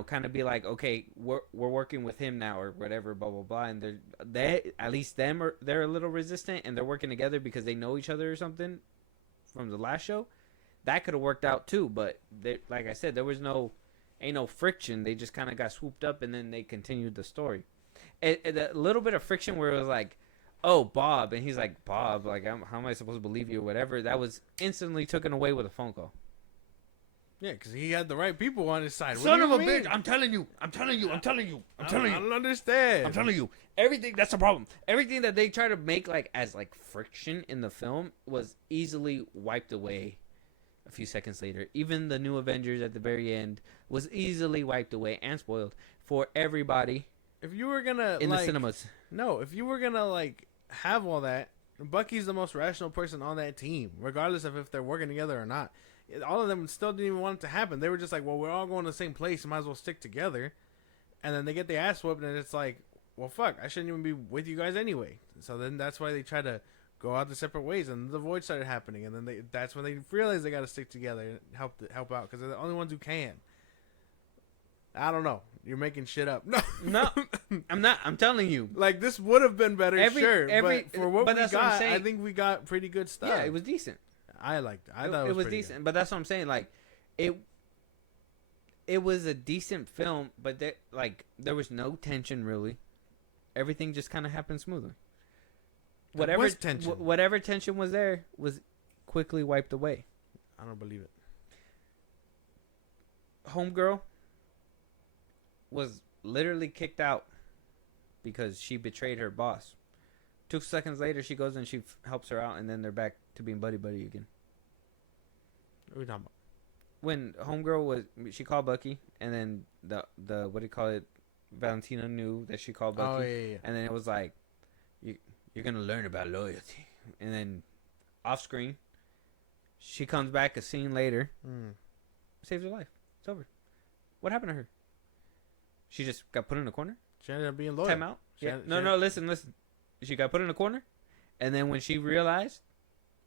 kind of be like, okay, we're working with him now or whatever, blah, blah, blah. And they're at least they're a little resistant and they're working together because they know each other or something from the last show. That could have worked out too, but like I said, there was ain't no friction. They just kind of got swooped up and then they continued the story. A little bit of friction where it was like, oh, Bob, and he's like, Bob, like, how am I supposed to believe you or whatever? That was instantly taken away with a phone call. Yeah, because he had the right people on his side. Son of a bitch! I'm telling you. I don't understand. I'm telling you. Everything, that's the problem. Everything that they try to make like as like friction in the film was easily wiped away a few seconds later. Even the new Avengers at the very end was easily wiped away and spoiled for everybody If you were gonna in the cinemas. No, if you were gonna like have all that, Bucky's the most rational person on that team, regardless of if they're working together or not. All of them still didn't even want it to happen. They were just like, well, we're all going to the same place, might as well stick together. And then they get the ass whooped, and it's like, well, fuck, I shouldn't even be with you guys anyway. So then that's why they try to go out the separate ways, and the void started happening, and then that's when they realized they got to stick together and help out, because they're the only ones who can. I don't know. You're making shit up. No, I'm not. I'm telling you. Like, this would have been better, but for what we that's got, what I'm saying. I think we got pretty good stuff. Yeah, it was decent. I liked it. I thought it was decent. good. But that's what I'm saying. Like, it it was a decent film, but there was no tension really. Everything just kind of happened smoothly. Was tension. Whatever tension was there was quickly wiped away. I don't believe it. Homegirl was literally kicked out because she betrayed her boss. 2 seconds later, she goes and she helps her out, and then they're back to being buddy again. What are we talking about? When Homegirl she called Bucky, and then the what do you call it? Valentina knew that she called Bucky. Oh, yeah. And then it was like, you're gonna learn about loyalty. And then off screen, she comes back a scene later, saves her life. It's over. What happened to her? She just got put in a corner? She ended up being loyal. Time out? No, listen. She got put in a corner, and then when she realized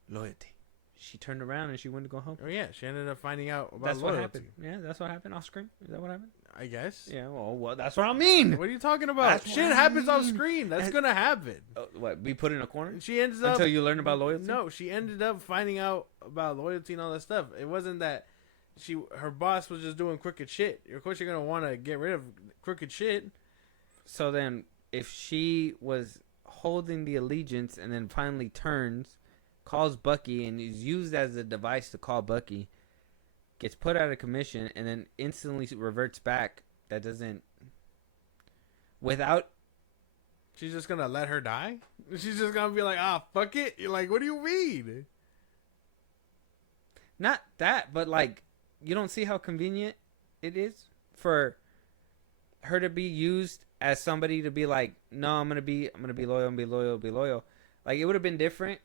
loyalty, she turned around and she went to go home. Oh, yeah. She ended up finding out about That's loyalty. what happened. Yeah, that's what happened off screen. Is that what happened? I guess. Yeah, well, that's what I mean. What are you talking about? That's Shit what I happens off mean. screen. That's going to happen. What, be put in a corner? She ends up... Until you learn about loyalty? No, she ended up finding out about loyalty and all that stuff. It wasn't that her boss was just doing crooked shit. Of course, you're going to want to get rid of crooked shit. So then, if she was holding the allegiance and then finally turns, calls Bucky, and is used as a device to call Bucky, gets put out of commission, and then instantly reverts back, that doesn't... Without... She's just going to let her die? She's just going to be like, fuck it? You're like, what do you mean? Not that, but like, you don't see how convenient it is for her to be used as somebody to be like, no, I'm gonna be loyal. Like, it would have been different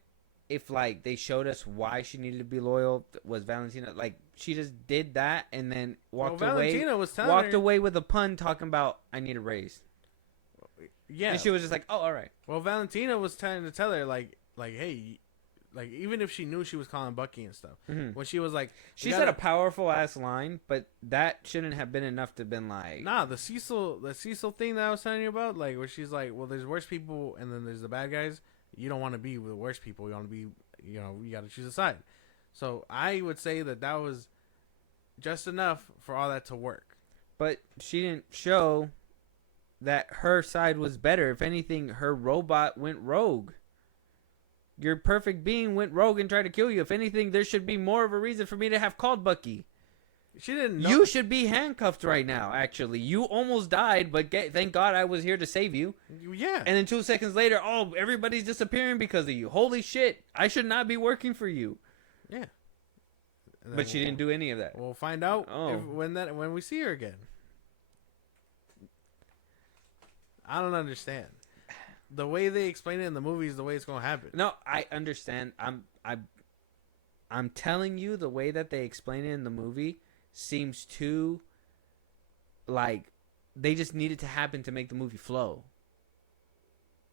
if like they showed us why she needed to be loyal. Was Valentina like she just did that and then walked away with a pun talking about I need a raise. Yeah, and she was just like, oh, all right. Well, Valentina was trying to tell her like hey. Like, even if she knew she was calling Bucky and stuff. Mm-hmm. When she was like... She said a powerful-ass line, but that shouldn't have been enough to been like... Nah, the Cecil thing that I was telling you about, like, where she's like, well, there's worse people, and then there's the bad guys. You don't want to be with the worst people. You want to be, you got to choose a side. So, I would say that was just enough for all that to work. But she didn't show that her side was better. If anything, her robot went rogue. Your perfect being went rogue and tried to kill you. If anything, there should be more of a reason for me to have called Bucky. She didn't know. You should be handcuffed right now, actually. You almost died, but thank God I was here to save you. Yeah. And then 2 seconds later, everybody's disappearing because of you. Holy shit. I should not be working for you. Yeah. But she didn't do any of that. We'll find out when we see her again. I don't understand. The way they explain it in the movie is the way it's going to happen. No, I understand. I'm telling you, the way that they explain it in the movie seems too like they just need it to happen to make the movie flow.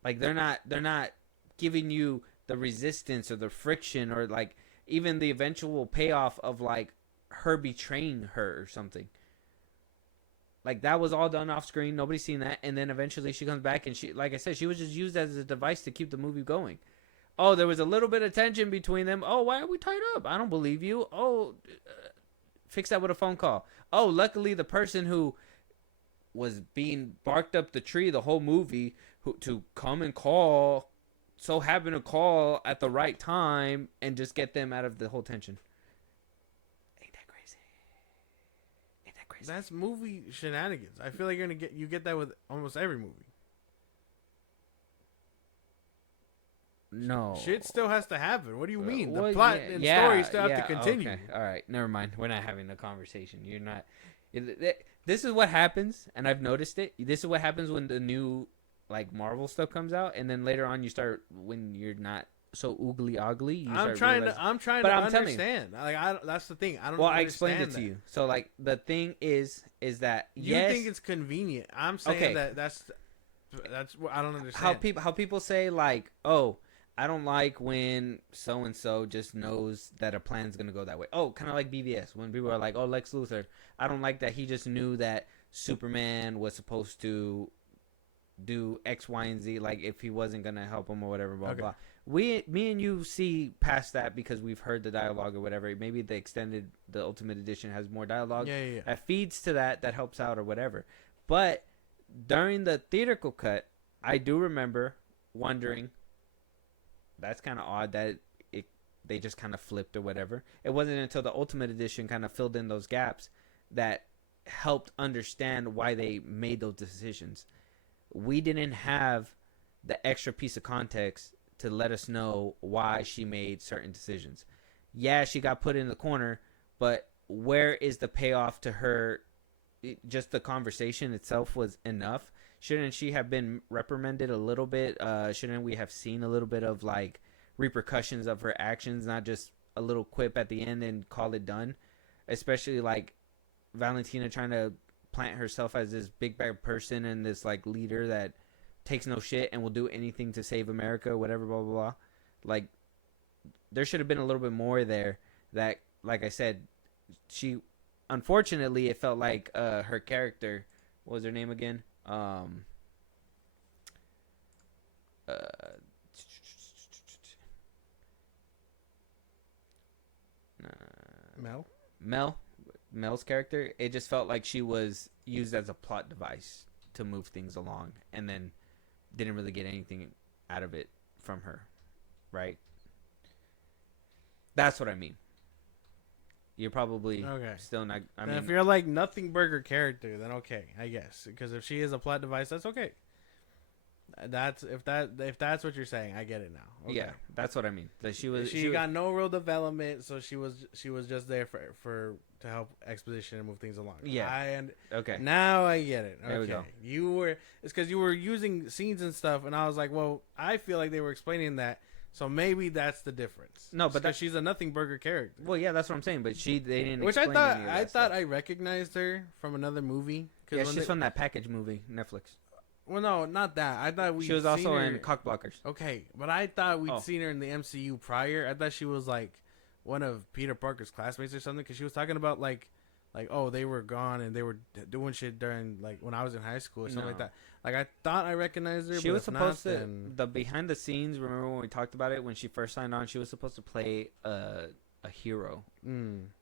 Like they're not giving you the resistance or the friction or like even the eventual payoff of like her betraying her or something. Like, that was all done off screen. Nobody's seen that. And then eventually she comes back and she, like I said, she was just used as a device to keep the movie going. Oh, there was a little bit of tension between them. Oh, why are we tied up? I don't believe you. Oh, fix that with a phone call. Oh, luckily the person who was being barked up the tree the whole movie to come and call, so happened to call at the right time and just get them out of the whole tension. That's movie shenanigans. I feel like you get that with almost every movie. No. Shit still has to happen. What do you mean? The plot and story still have to continue. Okay. All right. Never mind. We're not having a conversation. You're not. This is what happens, and I've noticed it. This is what happens when the new like Marvel stuff comes out, and then later on you start when you're not so oogly oogly. I'm trying to understand. Like that's the thing. I don't. Well, I explained it to you. So like the thing is that you think it's convenient. I'm saying that's what I don't understand. How people say like, oh, I don't like when so and so just knows that a plan's gonna go that way. Oh, kind of like BVS when people are like, oh, Lex Luthor. I don't like that he just knew that Superman was supposed to do X, Y, and Z. Like if he wasn't gonna help him or whatever, blah blah. me and you see past that because we've heard the dialogue or whatever. Maybe the Ultimate Edition has more dialogue. Yeah. That feeds to that helps out or whatever. But during the theatrical cut, I do remember wondering, that's kind of odd that they just kind of flipped or whatever. It wasn't until the Ultimate Edition kind of filled in those gaps that helped understand why they made those decisions. We didn't have the extra piece of context to let us know why she made certain decisions. Yeah, she got put in the corner, but where is the payoff to her? Just the conversation itself was enough. Shouldn't she have been reprimanded a little bit? Shouldn't we have seen a little bit of like repercussions of her actions, not just a little quip at the end and call it done? Especially like Valentina trying to plant herself as this big bad person and this like leader that takes no shit and will do anything to save America, whatever, blah blah blah. Like, there should have been a little bit more there. That, like I said, she, unfortunately, it felt like her character, what was her name again? Mel's character, it just felt like she was used as a plot device to move things along, and then didn't really get anything out of it from her, right? That's what I mean. You're probably still not. I mean, if you're like nothing burger character, then okay, I guess. Because if she is a plot device, that's okay. If that's what you're saying, I get it now. Okay. Yeah, that's what I mean. That she got no real development, so she was just there for to help exposition and move things along. Yeah. Okay. Now I get it. Okay. There we go. It's because you were using scenes and stuff, and I was like, well, I feel like they were explaining that, so maybe that's the difference. No, but she's a nothing burger character. Well, yeah, that's what I'm saying. But they didn't. Which explain any of that thought stuff. I recognized her from another movie. Yeah, she's from that package movie, Netflix. Well, no, not that. I thought she was also in Cockblockers. Okay, but I thought we'd seen her in the MCU prior. I thought she was like one of Peter Parker's classmates or something, because she was talking about like oh, they were gone and they were doing shit during like when I was in high school or something like that. Like, I thought I recognized her. She but was supposed not, to the behind the scenes. Remember when we talked about it when she first signed on? She was supposed to play a hero,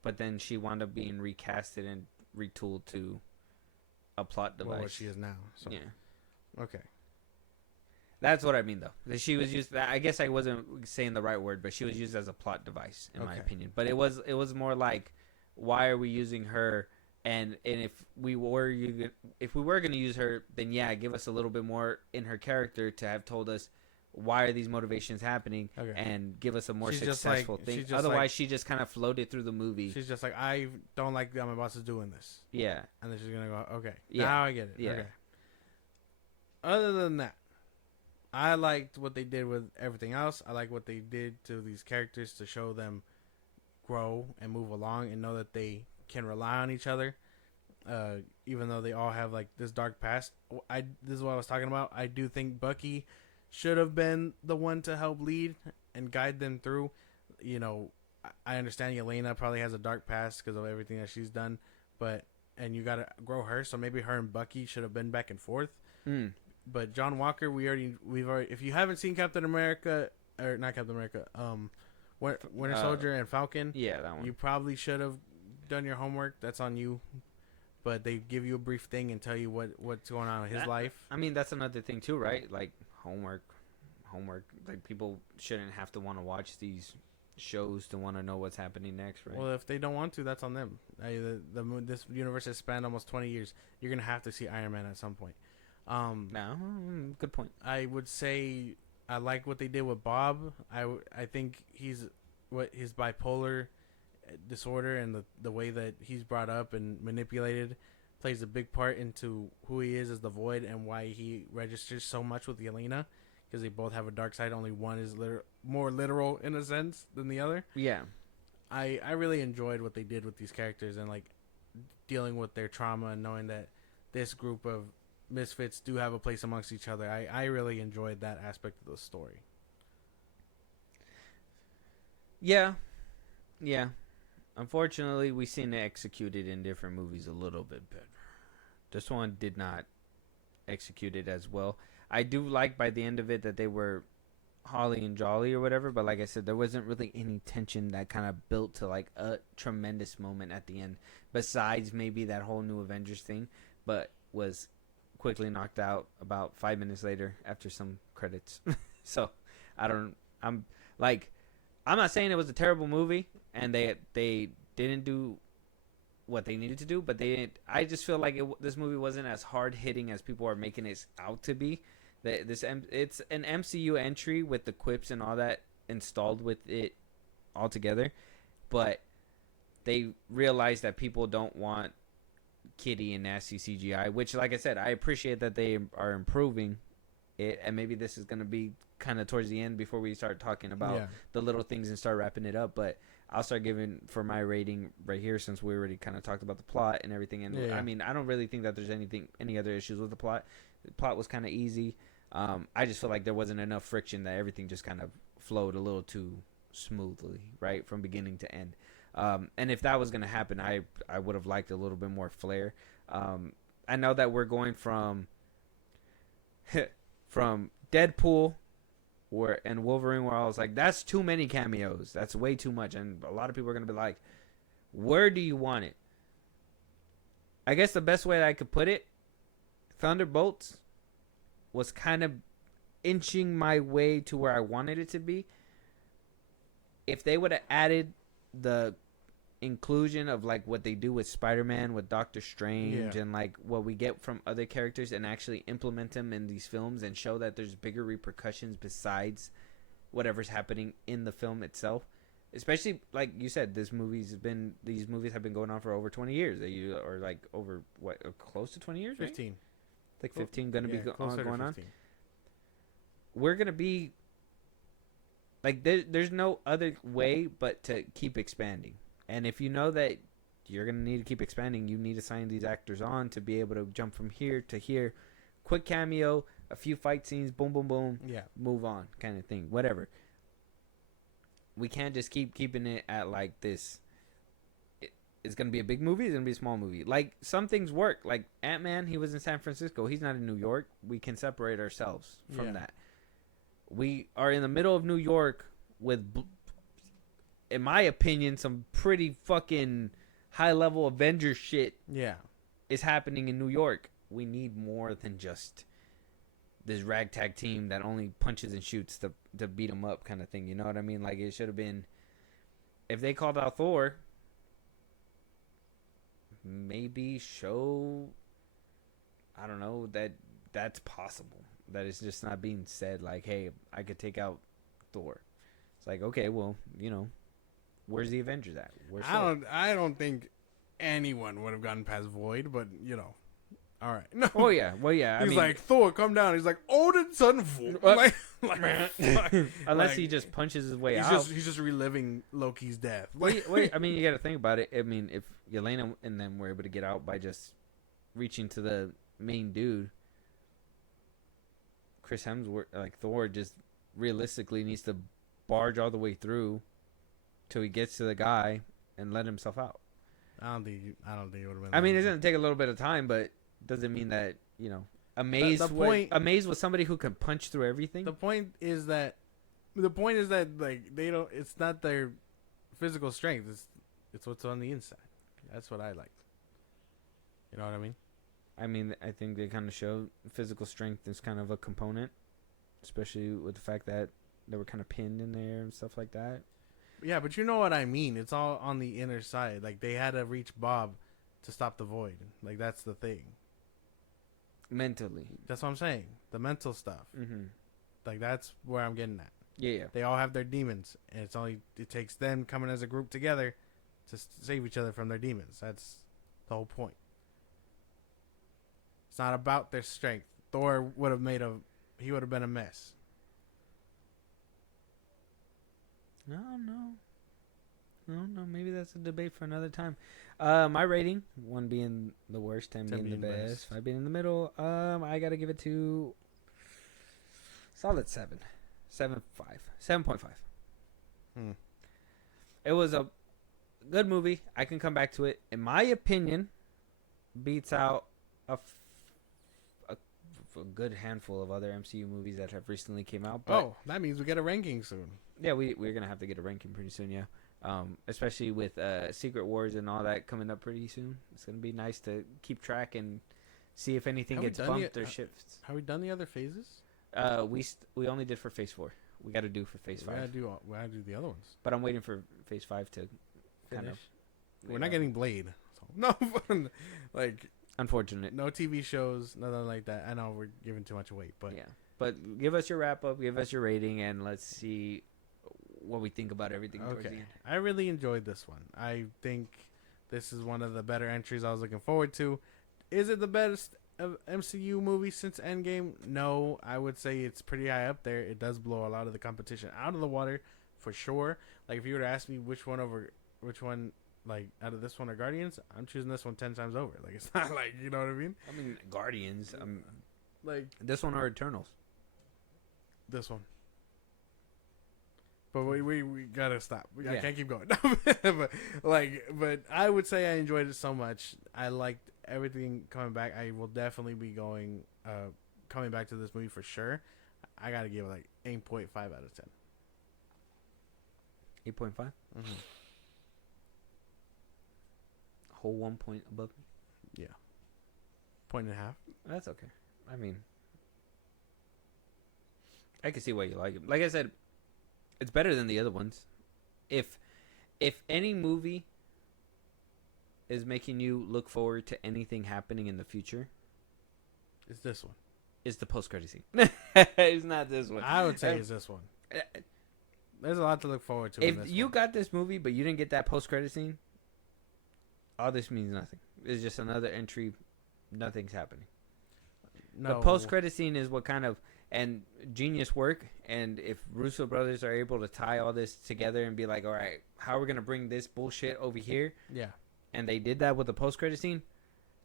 but then she wound up being recasted and retooled to a plot device. Well, what she is now. So. Yeah. Okay. That's what I mean, though. That she was used. I guess I wasn't saying the right word, but she was used as a plot device, in my opinion. But it was more like, why are we using her? And if we were going to use her, then yeah, give us a little bit more in her character to have told us why are these motivations happening, and give us a more successful thing. Otherwise, she just kind of floated through the movie. She's just like, I don't like that my boss is doing this. Yeah. And then she's gonna go, okay, yeah. Now I get it. Yeah. Okay. Other than that, I liked what they did with everything else. I like what they did to these characters to show them grow and move along and know that they can rely on each other, even though they all have like this dark past. This is what I was talking about. I do think Bucky should have been the one to help lead and guide them through. You know, I understand Yelena probably has a dark past because of everything that she's done, and you gotta grow her, so maybe her and Bucky should have been back and forth. But John Walker, we've already. If you haven't seen Captain America, or not Captain America, Winter Soldier and Falcon, yeah, that one. You probably should have done your homework. That's on you. But they give you a brief thing and tell you what's going on in his life. I mean, that's another thing too, right? Like homework. Like, people shouldn't have to want to watch these shows to want to know what's happening next, right? Well, if they don't want to, that's on them. This universe has spanned almost 20 years. You're gonna have to see Iron Man at some point. No, good point. I would say I like what they did with Bob. I think his bipolar disorder and the way that he's brought up and manipulated plays a big part into who he is as the Void and why he registers so much with Yelena, because they both have a dark side. Only one is more literal in a sense than the other. Yeah. I really enjoyed what they did with these characters and like dealing with their trauma and knowing that this group of misfits do have a place amongst each other. I really enjoyed that aspect of the story. Yeah. Unfortunately, we've seen it executed in different movies a little bit better. This one did not execute it as well. I do like by the end of it that they were holly and jolly or whatever, but like I said, there wasn't really any tension that kind of built to like a tremendous moment at the end, besides maybe that whole new Avengers thing, but was quickly knocked out about 5 minutes later after some credits. So I'm not saying it was a terrible movie and they didn't do what they needed to do, but they didn't. I just feel like this movie wasn't as hard hitting as people are making it out to be. It's an MCU entry with the quips and all that installed with it all together, but they realized that people don't want kitty and nasty CGI, which, like I said, I appreciate that they are improving it, and maybe this is going to be kind of towards the end before we start talking about the little things and start wrapping it up. But I'll start giving for my rating right here, since we already kind of talked about the plot and everything. And I mean, I don't really think that there's any other issues with the plot. The plot was kind of easy. I just feel like there wasn't enough friction, that everything just kind of flowed a little too smoothly, right, from beginning to end. And if that was going to happen, I would have liked a little bit more flair. I know that we're going from Deadpool and Wolverine, where I was like, that's too many cameos. That's way too much. And a lot of people are going to be like, where do you want it? I guess the best way that I could put it, ThunderBolts was kind of inching my way to where I wanted it to be. If they would have added the inclusion of like what they do with Spider-Man, with Doctor Strange, and like what we get from other characters, and actually implement them in these films and show that there's bigger repercussions besides whatever's happening in the film itself. Especially like you said, these movies have been going on for over 20 years. Or like over what, close to 20 years, 15. Right? Like 15 going to be going on. We're going to be like, there's no other way but to keep expanding. And if you know that you're going to need to keep expanding, you need to sign these actors on to be able to jump from here to here. Quick cameo, a few fight scenes, boom, boom, boom. Yeah. Move on kind of thing. Whatever. We can't just keep keeping it at like this. It's going to be a big movie. It's going to be a small movie. Like, some things work. Like Ant-Man, he was in San Francisco. He's not in New York. We can separate ourselves from that. We are in the middle of New York with, in my opinion, some pretty fucking high-level Avengers shit is happening in New York. We need more than just this ragtag team that only punches and shoots to beat them up kind of thing. You know what I mean? Like, it should have been, if they called out Thor, maybe show, I don't know, that's possible. That it's just not being said like, hey, I could take out Thor. It's like, okay, well, you know, where's the Avengers at? I don't think anyone would have gotten past Void, but you know, all right. No. Oh yeah, well yeah. He's like, Thor, come down. He's like, Odin's son, Void. Unless he just punches his way out. He's just reliving Loki's death. Wait, I mean, you got to think about it. I mean, if Yelena and them were able to get out by just reaching to the main dude, Chris Hemsworth, like Thor, just realistically needs to barge all the way through till he gets to the guy and let himself out. I don't think it would have been. I mean, it's gonna take a little bit of time, but doesn't mean that, you know, amazed with somebody who can punch through everything. The point is that like they don't. It's not their physical strength. It's what's on the inside. That's what I like. You know what I mean? I mean, I think they kind of show physical strength is kind of a component, especially with the fact that they were kind of pinned in there and stuff like that. Yeah, but you know what I mean. It's all on the inner side. Like, they had to reach Bob to stop the Void. Like, that's the thing. Mentally. That's what I'm saying. The mental stuff. Mm-hmm. Like, that's where I'm getting at. Yeah. They all have their demons, and it takes them coming as a group together to save each other from their demons. That's the whole point. It's not about their strength. Thor would have been a mess. No. Maybe that's a debate for another time. My rating, 1 being the worst, 10 being the best, 5 being in the middle. I gotta give it to solid 7, 7.5. It was a good movie. I can come back to it. In my opinion, beats out a a good handful of other MCU movies that have recently came out. But Oh, that means we get a ranking soon. yeah, we're gonna have to get a ranking pretty soon. Yeah, especially with Secret Wars and all that coming up pretty soon. It's gonna be nice to keep track and see if anything Have we gets done bumped the- or shifts. Have we done the other phases? We only did for Phase 4. We got to do for Phase 5. We gotta do the other ones. But I'm waiting for Phase 5 to kind of. Finish. We're not getting Blade. So. No, like Unfortunate. no TV shows, nothing like that. I know we're giving too much weight, but Yeah. But give us your wrap up, give us your rating, and let's see what we think about everything towards the okay. end. I really enjoyed this one. I think this is one of the better entries I was looking forward to. Is it the best of MCU movie since Endgame? No, I would say it's pretty high up there. It does blow a lot of the competition out of the water for sure. Like if you were to ask me which one, like out of this one or Guardians, I'm choosing this one 10 times over. Like it's not like, you know what I mean? I mean, Guardians. Like This one or Eternals. this one. But we gotta stop. I Yeah. can't keep going. but I would say I enjoyed it so much. I liked everything coming back. I will definitely be coming back to this movie for sure. I gotta give it like 8.5 out of 10. 8.5. Mm-hmm. Whole 1 point above me. Yeah, 1.5. That's okay. I mean, I can see why you like it. Like I said, it's better than the other ones. If any movie is making you look forward to anything happening in the future, It's this one. it's the post-credit scene. It's not this one. I would say it's this one. There's a lot to look forward to. in If this you one. got this movie but you didn't get that post-credit scene, all this means nothing. It's just another entry. Nothing's happening. The post-credit scene is what kind of and genius work. And if Russo brothers are able to tie all this together and be like, all right, how are we gonna bring this bullshit over here? Yeah. And they did that with the post-credit scene.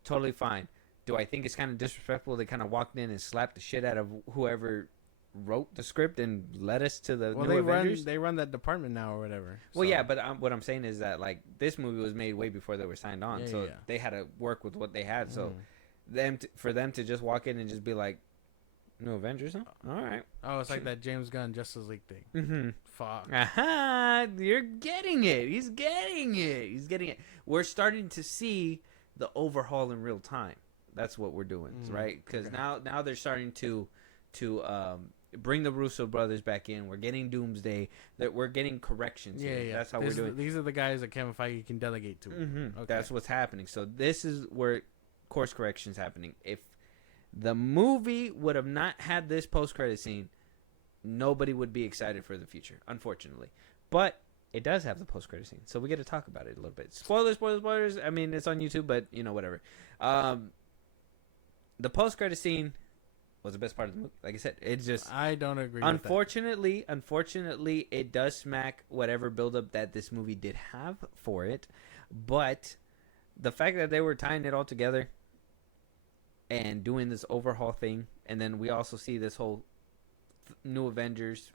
Totally fine. Do I think it's kind of disrespectful? They kind of walked in and slapped the shit out of whoever wrote the script and led us to the new Avengers. They run that department now or whatever. Well, so- yeah, but what I'm saying is that like this movie was made way before they were signed on, Yeah, so yeah. they had to work with what they had. So Mhm. for them to just walk in and just be like, "New Avengers, huh? All right." Oh, it's like that James Gunn Justice League thing. Mm-hmm. Fuck. Aha! You're getting it. He's getting it. He's getting it. We're starting to see the overhaul in real time. That's what we're doing, right? Because okay. now they're starting to bring the Russo brothers back in. We're getting Doomsday. That we're getting corrections. Yeah, here. yeah. That's how we're doing. These are the guys that Kevin Feige can delegate to. Mm-hmm. Okay. That's what's happening. So this is where course correction's happening. If the movie would have not had this post-credit scene, nobody would be excited for the future, unfortunately. But it does have the post-credit scene, so we get to talk about it a little bit. Spoilers. I mean, it's on YouTube, but whatever. The post-credit scene was the best part of the movie. Like I said, it's just I don't agree. unfortunately, it does smack whatever buildup that this movie did have for it. But the fact that they were tying it all together and doing this overhaul thing, and then we also see this whole new Avengers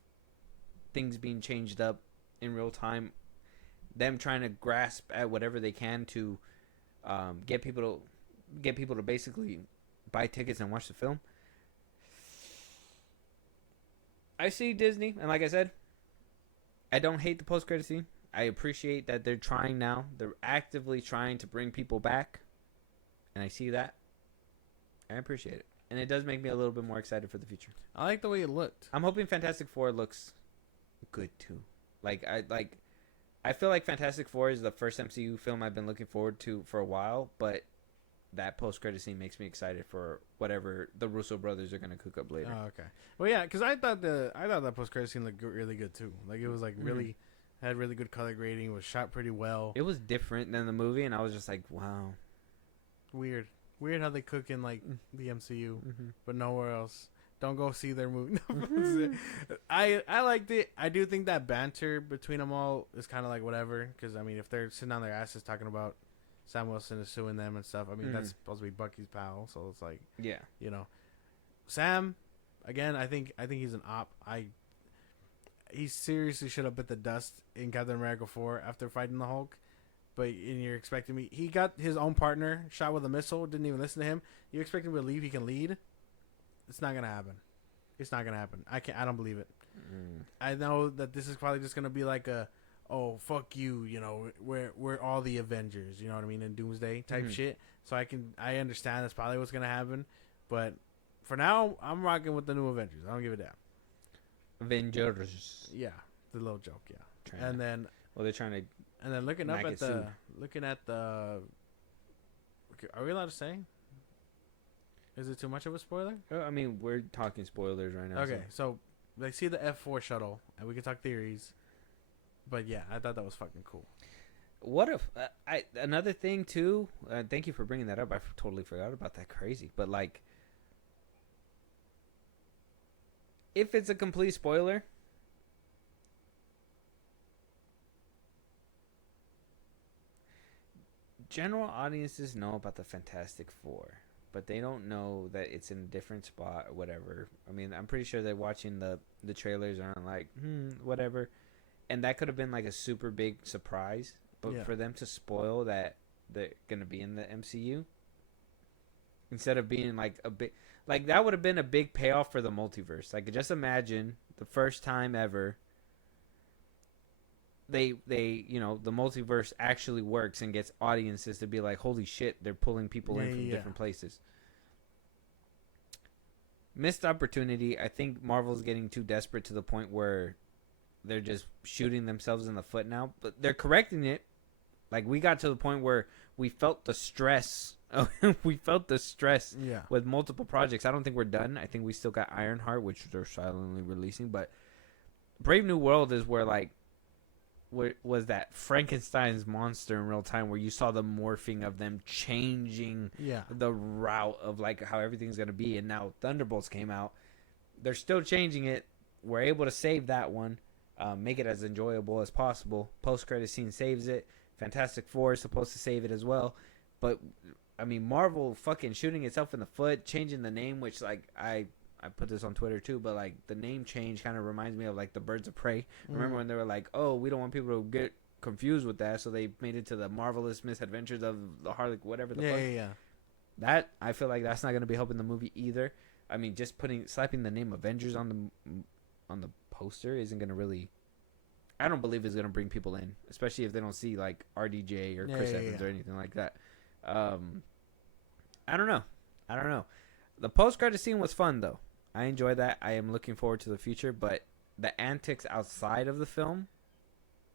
things being changed up in real time, them trying to grasp at whatever they can to get people to basically buy tickets and watch the film. I see Disney, and like I said, I don't hate the post-credit scene. I appreciate that they're trying now. They're actively trying to bring people back, and I see that. I appreciate it, and it does make me a little bit more excited for the future. I like the way it looked. I'm hoping Fantastic Four looks good too. I feel like Fantastic Four is the first MCU film I've been looking forward to for a while, but that post-credit scene makes me excited for whatever the Russo brothers are gonna cook up later. Oh, okay. Well, yeah, because I thought that post credit scene looked really good too. Like it was like really had really good color grading. Was shot pretty well. It was different than the movie, and I was just like, wow. Weird how they cook in like the MCU, Mm-hmm. but nowhere else. Don't go see their movie. I liked it. I do think that banter between them all is kind of like whatever. Because I mean, if they're sitting on their asses talking about Sam Wilson is suing them and stuff, I mean that's supposed to be Bucky's pal. So it's like, Yeah. Sam. Again, I think he's an op. He seriously should have bit the dust in Captain America 4 after fighting the Hulk. But you're expecting me? He got his own partner shot with a missile. Didn't even listen to him. You expect him to believe he can lead? It's not gonna happen. It's not gonna happen. I don't believe it. I know that this is probably just gonna be like a, oh fuck you, you know, we're all the Avengers, you know what I mean, in Doomsday type shit. So I understand that's probably what's gonna happen, but for now I'm rocking with the new Avengers. I don't give a damn. Avengers. Yeah, the little joke. Yeah, Trying and then well, they're trying to. and then looking Not up get at the sued. looking at the. Okay, are we allowed to say? Is it too much of a spoiler? I mean, we're talking spoilers right now. Okay, so they see the F4 shuttle, and we can talk theories. But yeah, I thought that was fucking cool. What if another thing too? Thank you for bringing that up. I totally forgot about that. Crazy, but like, if it's a complete spoiler, general audiences know about the Fantastic Four, but they don't know that it's in a different spot or whatever. I mean, I'm pretty sure they're watching the trailers and are like, whatever. And that could have been like a super big surprise. But for them to spoil that they're going to be in the MCU, instead of being like a big, like that would have been a big payoff for the multiverse. Like, just imagine the first time ever they you know, the multiverse actually works and gets audiences to be like, holy shit, they're pulling people in from different places. Missed opportunity. I think Marvel's getting too desperate to the point where they're just shooting themselves in the foot now, but they're correcting it. Like, we got to the point where we felt the stress. We felt the stress with multiple projects. I don't think we're done. I think we still got Ironheart, which they're silently releasing, but Brave New World is where, like, was that Frankenstein's monster in real time, where you saw the morphing of them changing the route of like how everything's going to be. And now Thunderbolts came out. They're still changing it. We're able to save that one, make it as enjoyable as possible. Post-credit scene saves it. Fantastic Four is supposed to save it as well. But I mean, Marvel fucking shooting itself in the foot, changing the name, which, like, I put this on Twitter too, but like the name change kind of reminds me of like the Birds of Prey. Remember when they were like, oh, we don't want people to get confused with that, so they made it to the Marvelous Misadventures of the Harley, whatever the fuck. That, I feel like that's not going to be helping the movie either. I mean, just slapping the name Avengers on the poster isn't going to really, I don't believe it's going to bring people in, especially if they don't see like RDJ or Chris Evans or anything like that. I don't know. The post-credit scene was fun though. I enjoyed that. I am looking forward to the future, but the antics outside of the film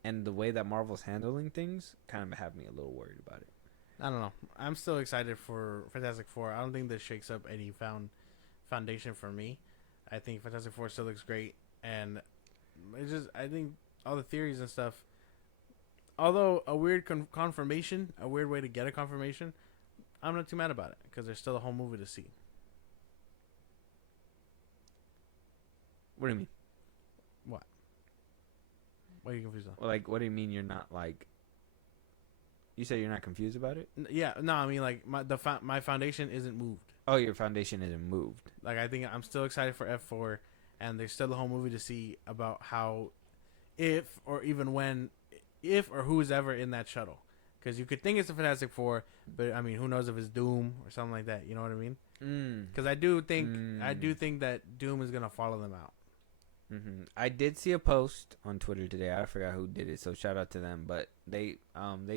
and the way that Marvel's handling things kind of have me a little worried about it. I don't know. I'm still excited for Fantastic Four. I don't think this shakes up any foundation for me. I think Fantastic Four still looks great, and I think all the theories and stuff, although a weird confirmation, a weird way to get a confirmation, I'm not too mad about it because there's still a whole movie to see. What do you mean? What? What are you confused on? Well, like, what do you mean you're not, like... You say you're not confused about it? I mean, like, my foundation isn't moved. Oh, your foundation isn't moved. Like, I think I'm still excited for F4, and there's still a whole movie to see about how, if or who's ever in that shuttle. Because you could think it's the Fantastic Four, but, I mean, who knows if it's Doom or something like that, you know what I mean? Because I do think that Doom is going to follow them out. I did see a post on Twitter today. I forgot who did it, so shout out to them. But they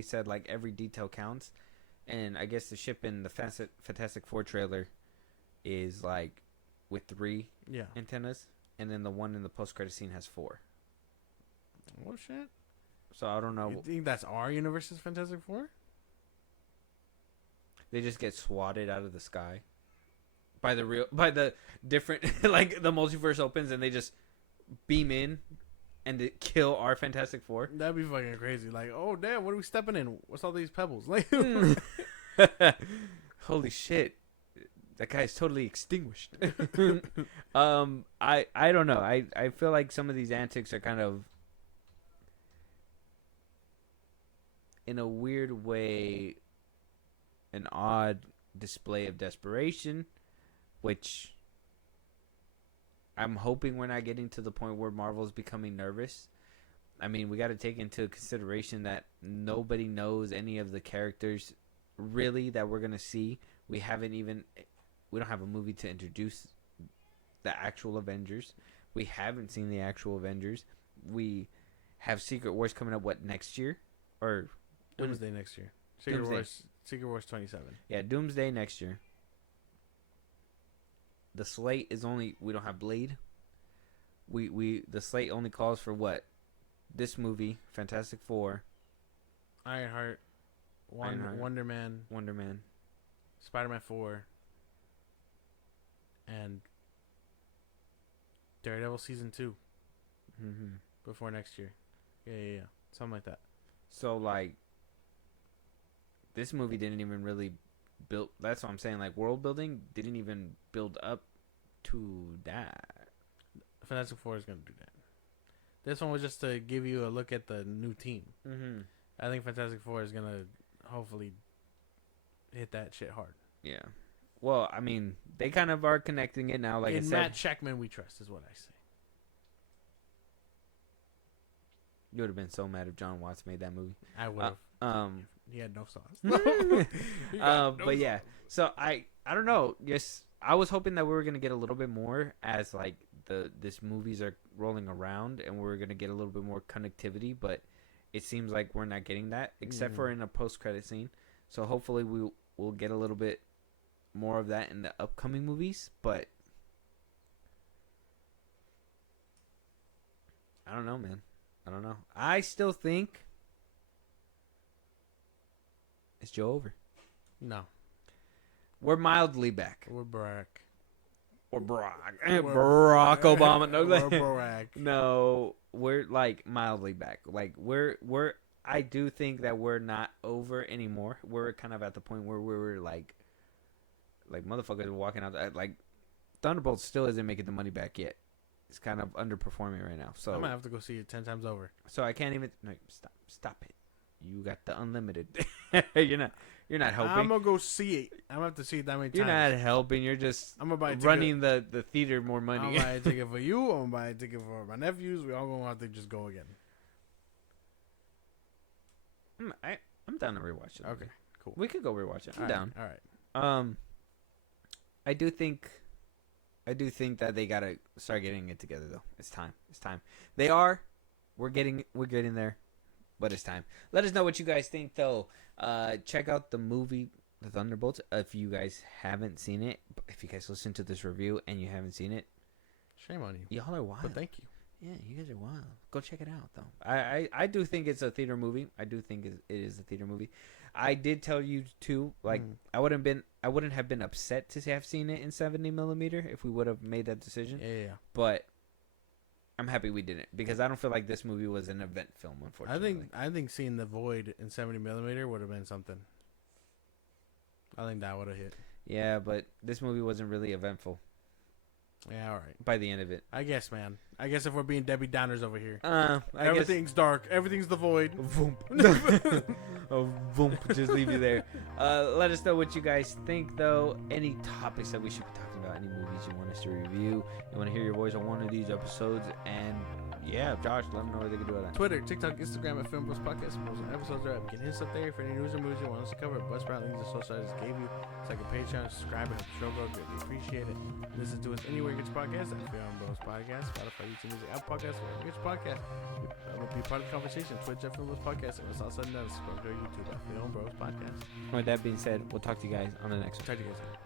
said like every detail counts, and I guess the ship in the Fantastic Four trailer is like with 3 antennas, and then the one in the post credit scene has 4. Oh shit! So I don't know. You think that's our universe's Fantastic Four? They just get swatted out of the sky by the different like the multiverse opens and they just beam in and they kill our Fantastic Four. That'd be fucking crazy. Like, oh damn, what are we stepping in? What's all these pebbles? Like, holy shit, that guy's totally extinguished. I don't know. I feel like some of these antics are kind of, in a weird way, an odd display of desperation, which I'm hoping we're not getting to the point where Marvel's becoming nervous. I mean, we got to take into consideration that nobody knows any of the characters really that we're going to see. We don't have a movie to introduce the actual Avengers. We haven't seen the actual Avengers. We have Secret Wars coming up, what, next year? Or Doomsday next year. Doomsday. Secret Wars 27. Yeah, Doomsday next year. The slate is only, we don't have Blade. The slate only calls for what? This movie, Fantastic Four, Ironheart, Wonder Man, Spider-Man 4, and Daredevil season 2 before next year. Yeah. Something like that. So, like, this movie didn't even really build. That's what I'm saying. Like, world building didn't even build up to that. Fantastic Four is going to do that. This one was just to give you a look at the new team. Mm-hmm. I think Fantastic Four is going to hopefully hit that shit hard. Yeah. Well, I mean, they kind of are connecting it now. Like I said, Matt Shackman we trust is what I say. You would have been so mad if John Watts made that movie. I would have. He had no sauce. But yeah, so I don't know. Yes, I was hoping that we were gonna get a little bit more as like this movies are rolling around, and we're gonna get a little bit more connectivity. But it seems like we're not getting that, except for in a post-credit scene. So hopefully we'll get a little bit more of that in the upcoming movies. But I don't know, man. I don't know. I still think it's Joe over. No. We're mildly back. We're Barack. Or Barack. Barack Obama. No, We're Barack. no, we're like mildly back. Like we're I do think that we're not over anymore. We're kind of at the point where we're like motherfuckers are walking out. Like ThunderBolts still isn't making the money back yet. It's kind of underperforming right now. So I'm gonna have to go see it 10 times over. So I can't even. No, stop it. You got the unlimited. You're not helping. I'm gonna go see it. I'm gonna have to see it that many times. You're not helping. You're just I'm gonna buy running the theater more money. I'm gonna buy a ticket for you. I'm gonna buy a ticket for my nephews. We all gonna have to just go again. I'm down to rewatch it. Okay, cool. We could go rewatch it. I'm down. All right. I do think that they gotta start getting it together though. It's time. They are. We're getting there, but it's time. Let us know what you guys think though. Check out the movie The Thunderbolts if you guys haven't seen it. If you guys listen to this review and you haven't seen it, shame on you. Y'all are wild. But thank you. Yeah, you guys are wild. Go check it out though. I do think it's a theater movie. I do think it is a theater movie. I did tell you too. Like I wouldn't have been upset to have seen it in 70mm if we would have made that decision. Yeah. But I'm happy we didn't because I don't feel like this movie was an event film. Unfortunately, I think seeing The Void in 70mm would have been something. I think that would have hit. Yeah, but this movie wasn't really eventful. Yeah, all right. By the end of it, I guess, man. I guess if we're being Debbie Downers over here, everything's dark. Everything's The Void. Voomp. Oh, voomp. Just leave you there. Let us know what you guys think, though. Any topics that we should be talking about, any movies you want us to review, you want to hear your voice on one of these episodes, and yeah, Josh, let them know where they can do all that. Twitter, TikTok, Instagram at FIlmBros Podcast. Most episodes are up. Get hits up there for any news or movies you want us to cover. Bus route links and social I just gave you. It's like a Patreon. Subscribe and help the show grow. Greatly appreciate it. Listen to us anywhere you get your podcast at FIlmBros Podcast, Spotify, YouTube Music, Apple Podcasts, wherever you get your podcast. We'll be part of the conversation. Twitch at FIlmBros Podcast. And it's all said and done. Subscribe to our YouTube at FIlmBros Podcast. With that being said, we'll talk to you guys on the next one. Talk to you guys later.